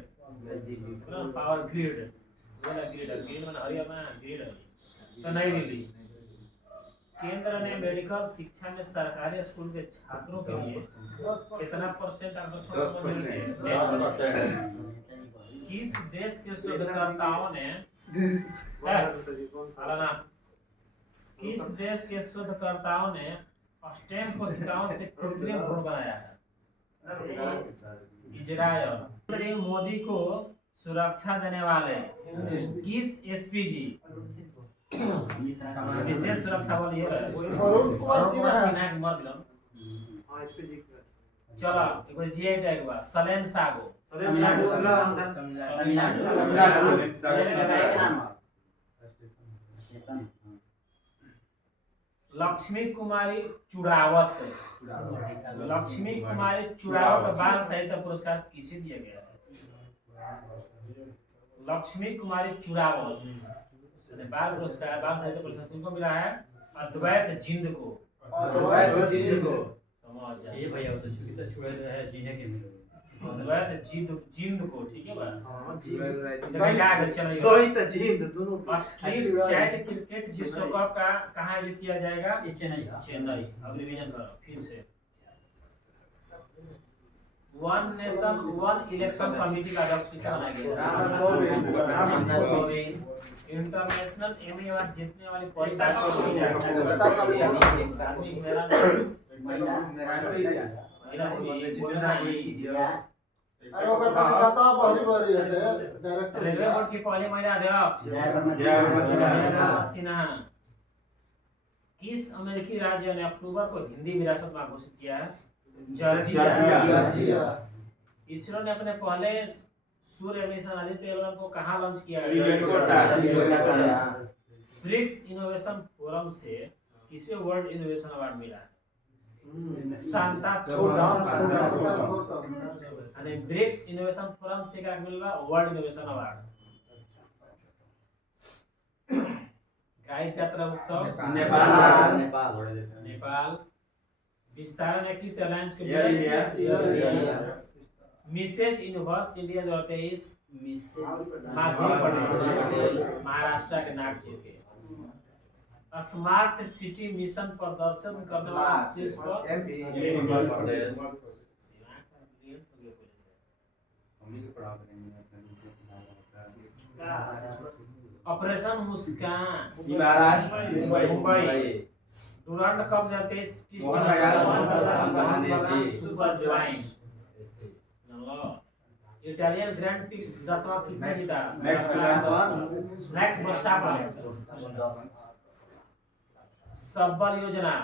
power grid वाला ग्रिड माने हरियाणा ग्रिड तो नई दिल्ली। केंद्र ने मेडिकल शिक्षा में सरकारी स्कूल के छात्रों के लिए कितना परसेंट आरक्षण? 10%। किस देश के शोधकर्ताओं ने किस देश के शोधकर्ताओं ने स्टेम कोशिकाओं से कृत्रिम भ्रूण बनाया है? इजराइल। मोदी को सुरक्षा देने वाले किस एसपीजी विशेष सुरक्षा बल ये अरुण कुमार सिन्हा के मतलब हां एसपीजी चलो एगो जीआई टैग बा सलेम सागो लक्ष्मी कुमारी चुड़ावत बाल साहित्य पुरस्कार किसे दिया गया है? लक्ष्मी कुमारी चुड़ावत बाल पुरस्कार बाल साहित्य पुरस्कार किनको मिला है? अद्वैत जिंद को। ये भैया तो छुड़ा है जीने के मिले द्वैत जिंद को, ठीक है बा? हाँ देखा क्या आगे चल रही दो है? ही तो जींद दोनों स्ट्रीट चैट क्रिकेट विश्व कप का कहाँ आयोजित किया जाएगा? ये चेन्नई का। चेन्नई। अब रिवीजन करो फिर से। One nation one election committee का अध्यक्ष किसे बनाया गया? Ramnath Kovind international Emmy award जीतने वाली पहली आदमी मेरा जितना कोई की है अरे ओकर दाता बहरी बहरी हटे डायरेक्टर रेलवे बोर्ड की पहली महिला अध्यक्ष जया सिन्हा। किस अमेरिकी राज्य ने अक्टूबर को हिंदी विरासत में घोषित किया है? जॉर्जिया। इसरो ने अपने पहले सूर्य मिशन आदित्य 11 को कहाँ लॉन्च किया है? श्रीहरिकोटा। ब्रिक्स इनोवेशन फोरम से किसे वर्ल्ड इनोवेशन अवार्ड मिला है? सांता यानी ब्रिक्स इनोवेशन फोरम से क्या मिला? World innovation award. गाय यात्रा उत्सव नेपाल। विस्तारण है किस एयरलाइंस के? Air India. Mrs universe India 2023 Mrs Madhuri Patel Maharashtra के नागपुर के। स्मार्ट सिटी मिशन प्रदर्शन करने वाला शीर्ष operation Muskaan Mumbai. Durand cup 2023 super join. Italian grand prix 10वां किसने जीता? Max Verstappen. सबल योजना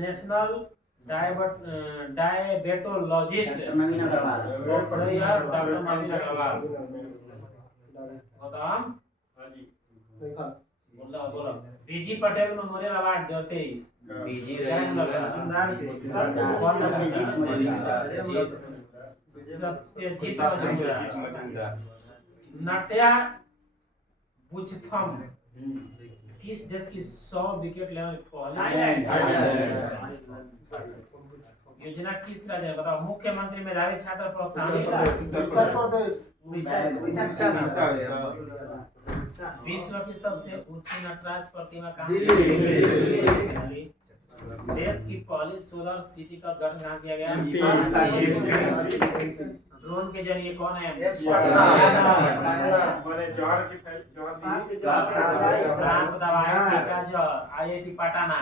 national diabetologist Naveen Agarwal. Doctor Naveen Agarwal. बताओ बोलो। BG Patel memorial award 2023 BG Satyajit Majumdar. नट्या बुचथम किस देश की 100 विकेट लेने योजना किस राज्य में? बताओ। मुख्यमंत्री मेधावी छात्र प्रोत्साहन उत्तर प्रदेश विश्व की सबसे ऊंची नटराज प्रतिमा कहाँ? दिल्ली। देश की पहली सोलर सिटी का गठन कहाँ किया गया? ड्रोन के जरिए कौन है? सांप दवाई टीका जो IIT पटना।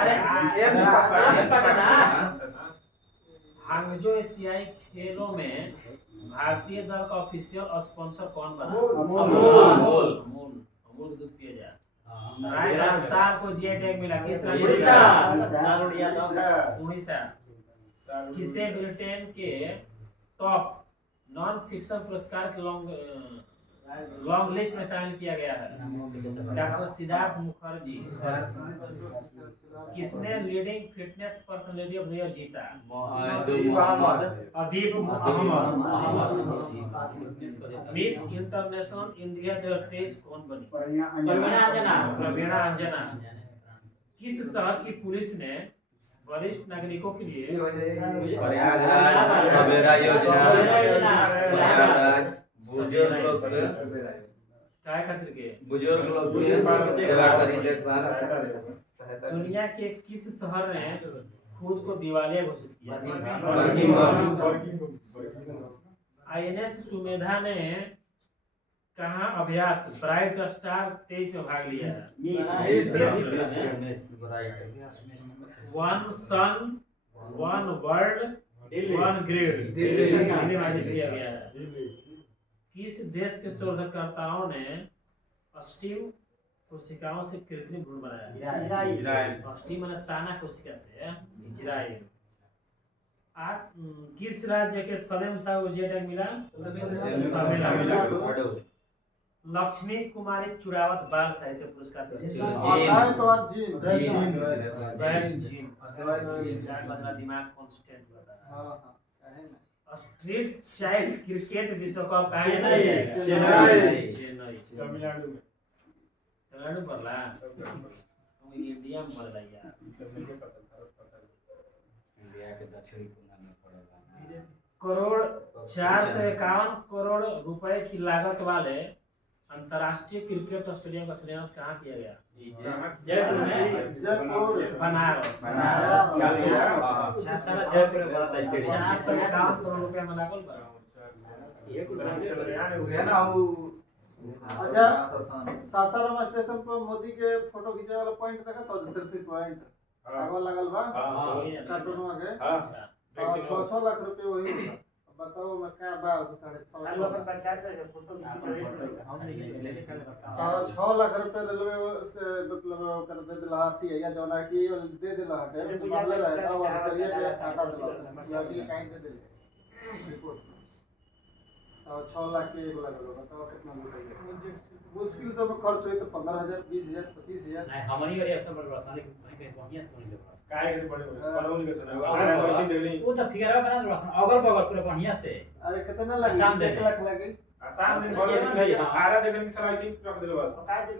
अरे हांगजो एशियाई खेलों में भारतीय दल का ऑफिशियल स्पॉन्सर कौन बना? अमूल दूध पिया जाए। राजस्थान को जीआई टैग मिला किस राज्य? उड़ीसा। किसे ब्रिटेन के टॉप नॉन फिक्शन पुरस्कार के लॉन्ग लिस्ट में शामिल किया गया है? डॉक्टर सिद्धार्थ मुखर्जी। किसने leading fitness personality of the year जीता? Adeep Mohammed. Miss international India 2023 कौन बनी? प्रवीणा अंजना। किस शहर की पुलिस ने वरिष्ठ नागरिकों के लिए काय खातिर के बुजुर्ग लोग के सेवा करी देखभाल दुनिया के किस शहर ने खुद को दिवालिया घोषित किया? INS सुमेधा ने कहाँ अभ्यास ब्राइट स्टार 23 में भाग लिया? One sun one world one grade Delhi में आयोजित किया गया है। किस देश के शोधकर्ताओं ने स्टीम कोशिकाओं से कृत्रिम भ्रूण बनाया? इजराइल। स्टीम माने ताना कोशिका से इजराइल। किस राज्य के सलेम साहू जेटक मिला? लक्ष्मी कुमारी चुड़ावत बाल साहित्य पुरस्कार दिमाग कांस्टेंट बता। स्ट्रीट चाइल्ड क्रिकेट विश्व कप चेन्नई तमिलनाडु परला इंडिया में पड़ला यार। गया के दक्षिणी कोना में पड़ेगा। करोड़ 451 करोड़ रुपए की लागत वाले अंतर्राष्ट्रीय क्रिकेट स्टेडियम का शिलान्यास कहाँ किया गया? जयपुर में जयपुर बनारस। सारा जयपुर में बड़ा था स्टेडियम। 451 करोड़ रुपया में लागल बा। ये कुछ है ना वो अच्छा सासाराम स्टेशन पर मोदी के फोटो खींचे वाला पॉइंट देखा तो सेल्फी पॉइंट आगवा लागल बा कार्टून में के अच्छा 6 लाख रुपए वही होता। अब बताओ मैं क्या बा 6 लाख रुपए रेलवे से मतलब कर दे दिला आती है या जौन आरटी दे दिला है मामला रहता और करिए के टाटा दिला आरटी काहे दे दिले रिपोर्ट 6 लाख के एक लाख बताओ कितना मुश्किल से खर्च हुई तो 15,000 20,000 25,000 नहीं हमारी और एक्शन पर बड़ा साले कहीं बढ़िया समझ लो काय के पड़े स्कॉलर के समय अगर मशीन देली वो तो फिगर बना दो अगल बगल पूरे बढ़िया से अरे कितना लगी आसाम दे 1 लाख लगी आसाम दिन बोल नहीं आरा देवन की सलाह इसी रख दिलो बस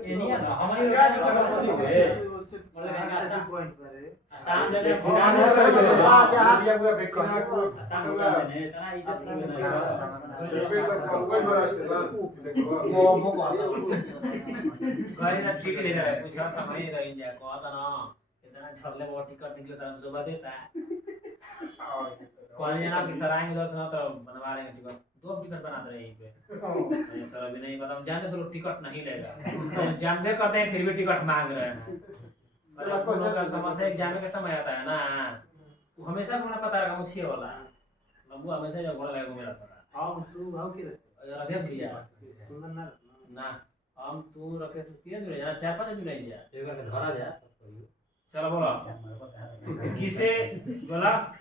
ये नहीं है ना हमारी और एक्शन पर मोदी है मतलब आसाम पॉइंट पर है आसाम देने भगवान भगवान है तो बात यहाँ इंडिया पूरा वैक्सीन को आसाम देने इतना इज्जत नहीं है कोई बड़ा स्टेशन देखो गरी ना ठीक ले रहा है कुछ समझ नहीं रही जा को आता ना इतना छरले वो टिकट निकले तो सुबह देता कौन जना की सराय में दर्शन तो बनवा रहे हैं टिकट 2 टिकट बनाते रहे यहीं पे सर अभी नहीं पता जाने तो टिकट नहीं लेगा जानबे करते हैं फिर भी टिकट मांग रहे हैं लोगों का समस्या एग्जाम के समय आता है ना वो हमेशा को ना पता रहेगा मुझे वाला लंबू हमेशा जब घोड़ा लगेगा मेरा सारा हम तू भाव की राकेश भैया सुंदर ना ना हम तू राकेश तीन जुड़े ना 4-5 जुड़े जा एक बार धरा जा चलो बोलो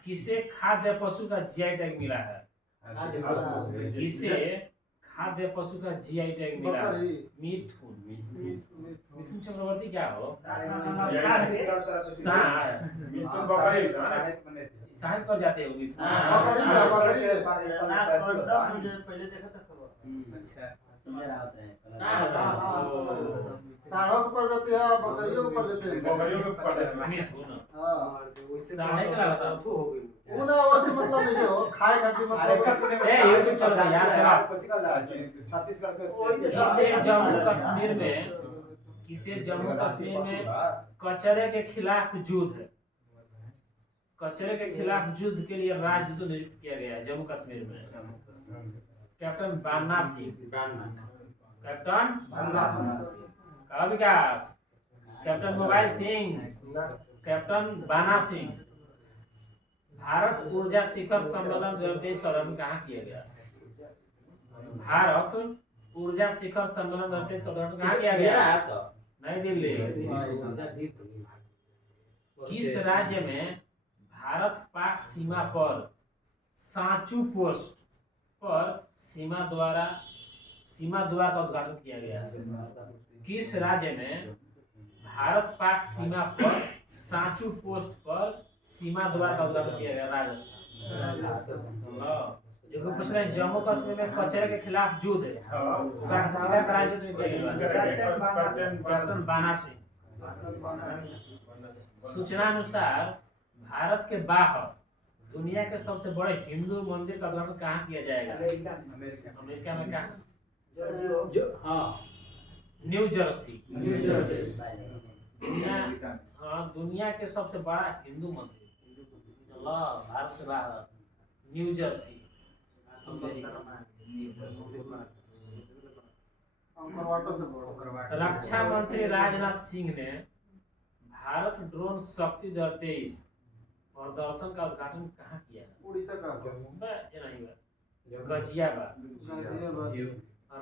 किसे खाद्य पशु का जीआई टैग मिला है? किसे खाद्य पशु का जीआई टैग मिला है? मिथुन मिथुन चक्रवर्ती क्या हो? सांड मिथुन बकरी सांड पर जाते हो मिथुन साढ़ों के पर जाते हैं बकरियों के पर देते हैं बकरियों के पड़े मिथुन हाँ साढ़े का लगाता तू हो गई वो ना वो तो मतलब नहीं हो खाए खाती मतलब ए यूट्यूब चलो यार चलो छत्तीसगढ़ के किसे जम्मू कश्मीर में कचरे के खिलाफ युद्ध के लिए राजदूत नियुक्त किया गया है जम्मू कश्मीर में कैप्टन बान्ना सिंह कैप्टन का विकास captain mobile Singh captain Banna Singh Bharat ऊर्जा शिखर सम्मेलन 2023 का उद्घाटन कहाँ किया गया? भारत ऊर्जा शिखर सम्मेलन 2023 का उद्घाटन कहाँ किया गया? नई दिल्ली। किस राज्य में भारत पाक सीमा पर सांचू पोस्ट पर सीमा द्वार का उद्घाटन किया गया? किस राज्य में भारत पाक सीमा पर सांचू पोस्ट पर सीमा द्वार का उद्घाटन किया गया? राजस्थान। देखो पूछ रहे हैं जम्मू कश्मीर में कचरे के खिलाफ युद्ध है कैप्टन बान्ना सिंह। सूचना अनुसार भारत के बाहर दुनिया के सबसे बड़े हिंदू मंदिर का उद्घाटन कहाँ किया जाएगा? अमेरिका में कहाँ? New Jersey. दुनिया के सबसे बड़ा हिंदू मंदिर भारत से बाहर न्यू जर्सी रक्षा मंत्री राजनाथ सिंह ने भारत ड्रोन शक्ति 2023 प्रदर्शन का उद्घाटन कहाँ किया? उड़ीसा का गाजियाबाद।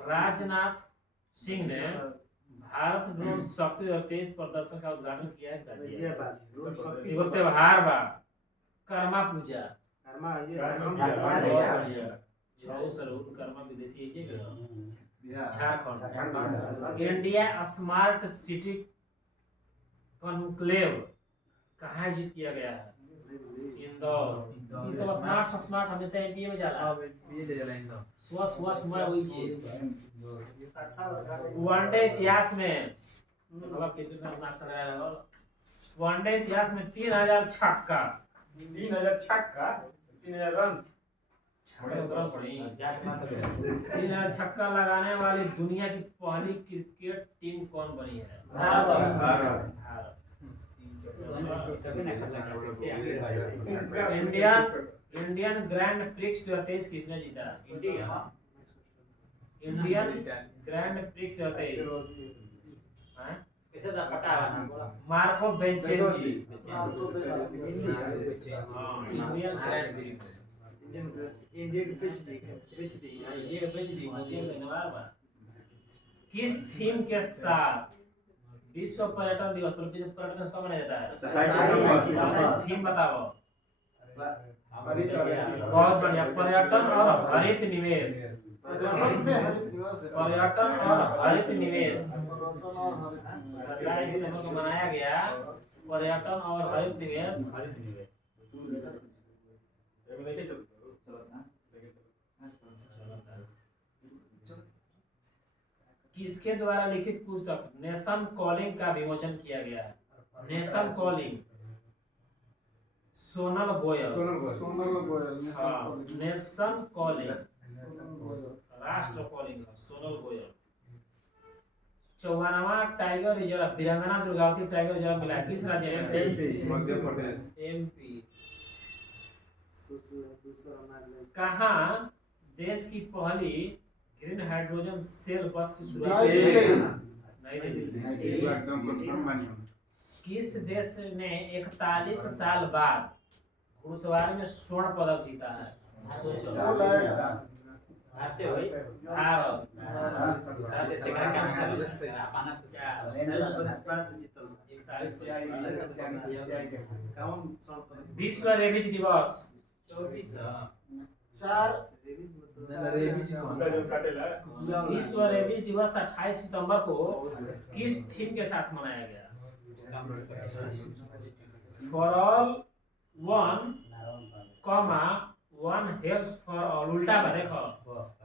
राजनाथ सिंह ने भारत ड्रोन शक्ति 2023 प्रदर्शन का उद्घाटन किया है गाजियाबाद। एगो त्योहार बा कर्मा पूजा कर्मा विदेशी Jharkhand. India smart city conclave कहाँ आयोजित किया गया है? इंदौर। ये सब स्मार्ट हमेशा एमपी में जाला स्वच्छ मैं वही चीज वनडे इतिहास में वनडे इतिहास में 3000 छक्का 3000 छक्का 3000 रन तीन छक्का लगाने वाली दुनिया की पहली क्रिकेट टीम कौन बनी है? भारत। इंडियन ग्रैंड प्रिक्स 2023 किसने जीता? इंडियन ग्रैंड प्रिक्स 2023 कैसे दा पता है ना मार्को बेंचेंजी। इंडियन ग्रैंड प्रिक्स किस थीम के साथ विश्व पर्यटन दिवस पर विश्व पर्यटन दिवस कब मनाया जाता है? थीम बताओ। बहुत बढ़िया, पर्यटन और हरित निवेश। पर्यटन और हरित निवेश 27 दिसंबर को मनाया गया। पर्यटन और हरित निवेश। किसके द्वारा लिखित पुस्तक नेशन कॉलिंग का विमोचन किया गया है? Nation calling Sonal Goyal. हाँ, नेशन कॉलिंग राष्ट्र कॉलिंग सोनल गोयल। 54वां tiger reserve Veerangana Durgavati tiger reserve मिला किस राज्य में? मध्य प्रदेश एमपी। कहाँ देश की पहली ग्रीन हाइड्रोजन सेल बस की शुरुआत की गई? नई दिल्ली। एकदम कंफर्म मानिए किस देश ने 41 साल बाद घुड़सवारी में स्वर्ण पदक जीता है? सोचो। आते होई भारत। साथ से का काम चल पाना विश्व रेबिज दिवस 24 विश्व रेबिज दिवस 28 सितंबर को किस थीम के साथ मनाया गया? For all one comma one health for all. उल्टा में देखो,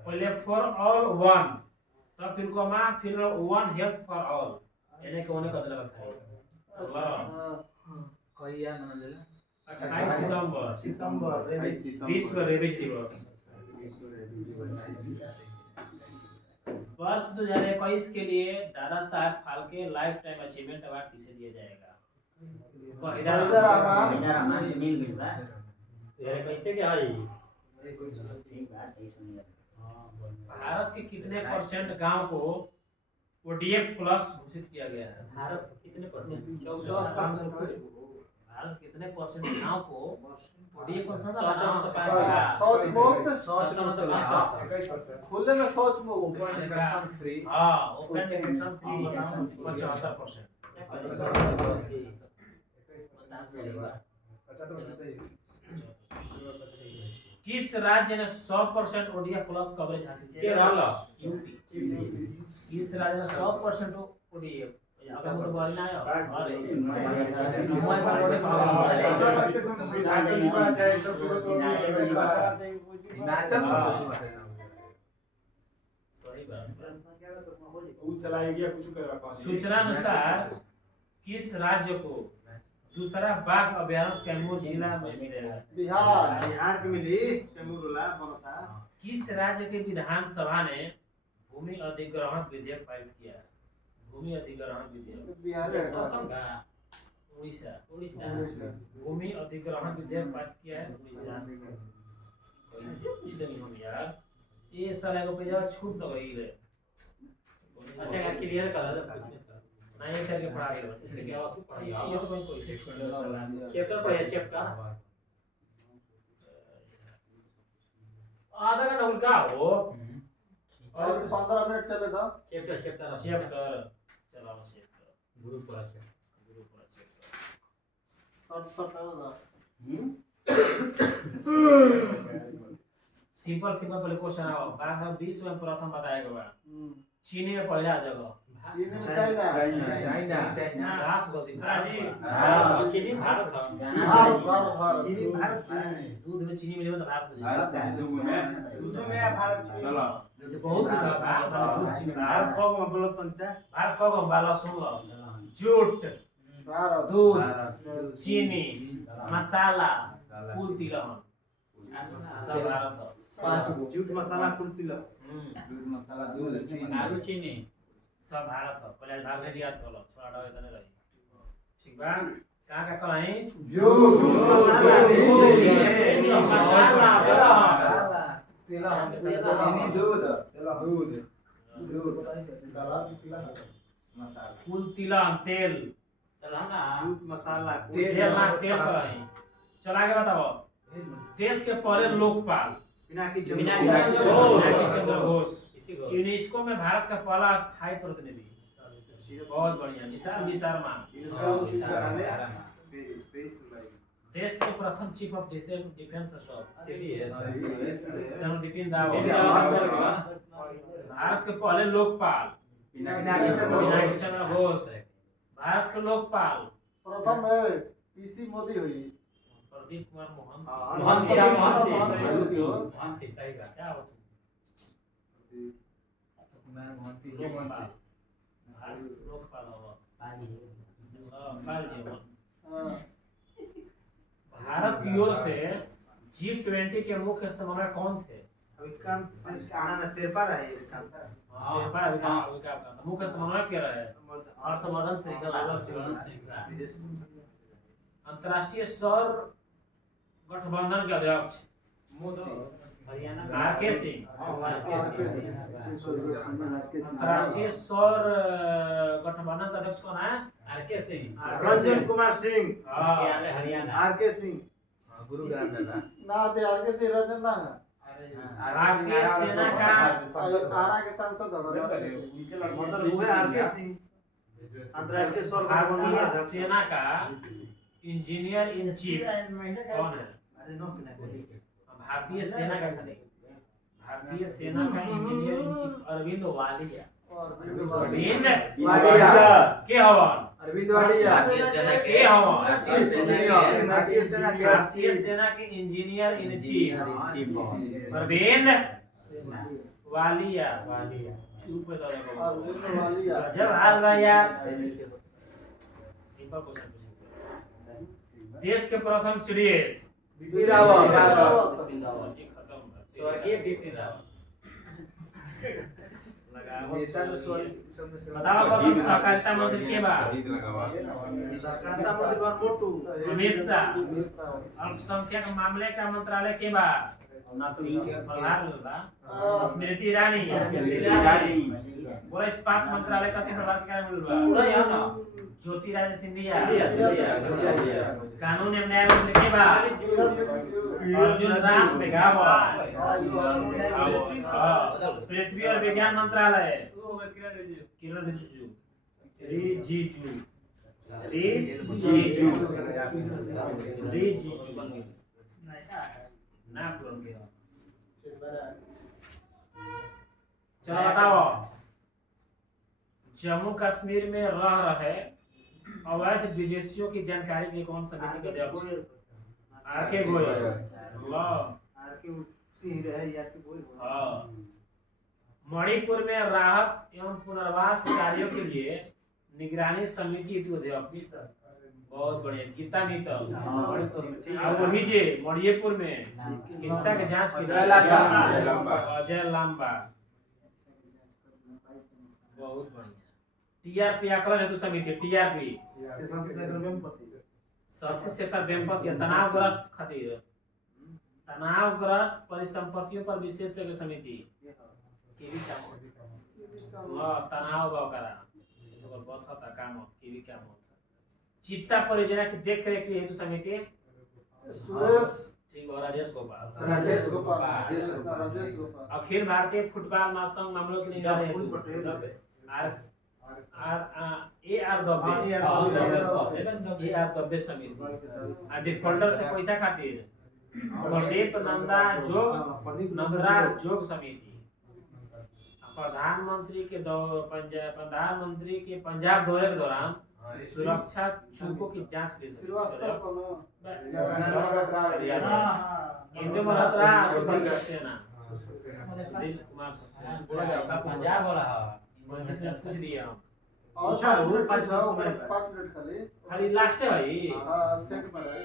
पहले फॉर ऑल वन तो फिर कॉमा फिर वन हेल्थ फॉर ऑल। यानी कोने का मतलब है कहिया मनले 28 सितंबर विश्व रेबिज दिवस। वर्ष 2021 के लिए Dada Saheb Phalke life time achievement award किसे दिया जाएगा? हैदराबाद में मिल गई बा ये कैसे क्या है भारत के कितने परसेंट गांव को ओडीएफ प्लस घोषित किया गया है? भारत कितने परसेंट भारत कितने परसेंट गांव को ओडीएफ प्लस खुले में शौच मुक्त ओपन इन्फेक्शन फ्री 75%। किस राज्य ने 100% ओडीएफ प्लस कवरेज हासिल किया? यूपी। किस राज्य ने 100% ओडीएफ सूचना अनुसार किस राज्य को दूसरा बाघ अभयारण्य कैमूर जिला में मिलेगा? बिहार के मिली कैमूर ला बनता। किस राज्य के विधानसभा ने भूमि अधिग्रहण विधेयक पारित किया? भूमि अधिग्रहण विधेयक बिहार उड़ीसा। भूमि अधिग्रहण विधेयक पारित किया है उड़ीसा। कैसे पूछ देनी हम यार, ये साला को पेजा छूट न गई रे। अच्छा का क्लियर कर दे नहीं करके पढ़ा दे इससे क्या तू पढ़ाई ये तो कोई कैसे छोड़ दे साला। चैप्टर पढ़िए चैप्टर आधा घंटा उनका हो और 15 मिनट चले था चैप्टर चैप्टर चलाओ चैप्टर ग्रुप पर अच्छा सिंपल पहले क्वेश्चन आओ। भारत विश्व में प्रथम बताया गया चीनी में पहला जगह चाइना साफ गलती चीनी भारत दूध में चीनी मिले तो भारत दूसरे में भारत चलो जैसे बहुत कुछ है दूध चीनी भारत कब बोलत पंचा भारत कब हम बाला सुन लो जूट दूध चीनी मसाला कुल तिलहन सब भारत ह। जूट मसाला कुल तिलक दूध मसाला दूध आलू चीनी सब भारत ह। पहले भाग में याद कर लो, छोड़ा डाल इतने रही। ठीक बा, कहाँ का कलाई? जूट मसाला दूध चीनी मसाला चीनी दूध कुल तिलहन तेल, चल हम ना जूट मसाला कुल तेल ना तेल कलाई। चला के बताओ, देश के पहले लोकपाल पिनाकी पिनाकी चंद्र घोष, इसी को यूनेस्को में भारत का पहला स्थायी प्रतिनिधि। बहुत बढ़िया, विशाल मान। देश के प्रथम chief of defence staff general Bipin Rawat. Bharat के पहले लोकपाल पिनाकी चंद्र घोष। भारत के लोकपाल प्रथम है पीसी मोदी हुई। प्रदीप कुमार मोहन। मोहंती सही का क्या होता लोकपाल? लोकपाल होगा। भारत की ओर से G20 के मुख्य समन्वयक कौन थे? शेरपा रहे इस साल। शेरपा मुख्य समन्वयक क्या रहे? हर्षवर्धन श्रृंगला। अंतर्राष्ट्रीय सौर गठबंधन के अध्यक्ष हरियाणा आर.के. सिंह। अंतर्राष्ट्रीय सौर गठबंधन का अध्यक्ष कौन है? आर.के. सिंह रंजन कुमार सिंह हरियाणा आर.के. सिंह ना दे आगे से रंजन ना है। भारतीय सेना का आरा के सांसद हो मतलब वो है आर.के. सिंह अंतर्राष्ट्रीय सौर गठबंधन भारतीय का अध्यक्ष। सेना का इंजीनियर इन चीफ कौन है? भारतीय सेना का नहीं, भारतीय सेना का engineer in chief Arvind Walia. Arvind के हवन? अरविंद वालिया के हवन? भारतीय सेना के engineer in chief Arvind Walia. चुप हो जाओ। अरविंद वालिया जब हाल भाई यार सिंपल क्वेश्चन पूछेंगे। देश के प्रथम सीडीएस स्वर्गीय बिपिन रावत। बताओ प्रथम सहकारिता मंत्री के बाद? सहकारिता मंत्री कौन? मोटू अमित शाह। अल्पसंख्यक मामले का मंत्रालय के बाद? स्मृति ईरानी। बोला इस्पात मंत्रालय का प्रभार क्या मिल? ज्योतिरादित्य सिंधिया। कानून एवं न्याय मंत्री के बाद? अर्जुन राम मेघवाल। पृथ्वी और विज्ञान मंत्रालय? किरण रिजिजू। ना चलो बताओ, जम्मू कश्मीर में रह रहे अवैध विदेशियों की जानकारी के लिए कौन समिति का अध्यक्ष? आर.के. गोयल। मणिपुर में राहत एवं पुनर्वास कार्यों के लिए निगरानी समिति अध्यक्ष? बहुत बढ़िया, गीता मित्तल। और वही जे मणिपुर में हिंसा के जांच की अजय लांबा। बहुत बढ़िया। टीआरपी आकलन हेतु समिति टीआरपी शशि शेखर वेम्पति। तनावग्रस्त खातिर तनावग्रस्त परिसंपत्तियों पर विशेषज्ञ समिति तनाव वगैरह बहुत होता काम की भी क्या होता। चित्ता परियोजना की देख रेख के हेतु समिति सुरेश राजेश गोपाल। राजेश गोपाल अखिल भारतीय फुटबॉल महासंघ मामलों की निगरानी हेतु दब्बे समिति। डिफॉल्टर से पैसा खातिर प्रदीप नंदा जोग समिति। प्रधानमंत्री के पंजाब दौरे के दौरान सुरक्षा चूकों की जांच की इंदु मल्होत्रा सेना सुनील कुमार पंजाब वाला पूछ दिया हम। अच्छा 5 मिनट खाली खाली लास्ट है भाई। सेट पर है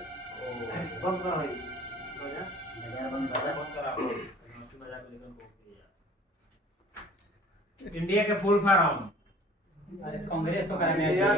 बंद कर भाई। बाजार बंद कर बहुत करा मस्ती मजाक लेकिन को इंडिया के फुल फॉर्म अरे कांग्रेस तो करेंगे इंडिया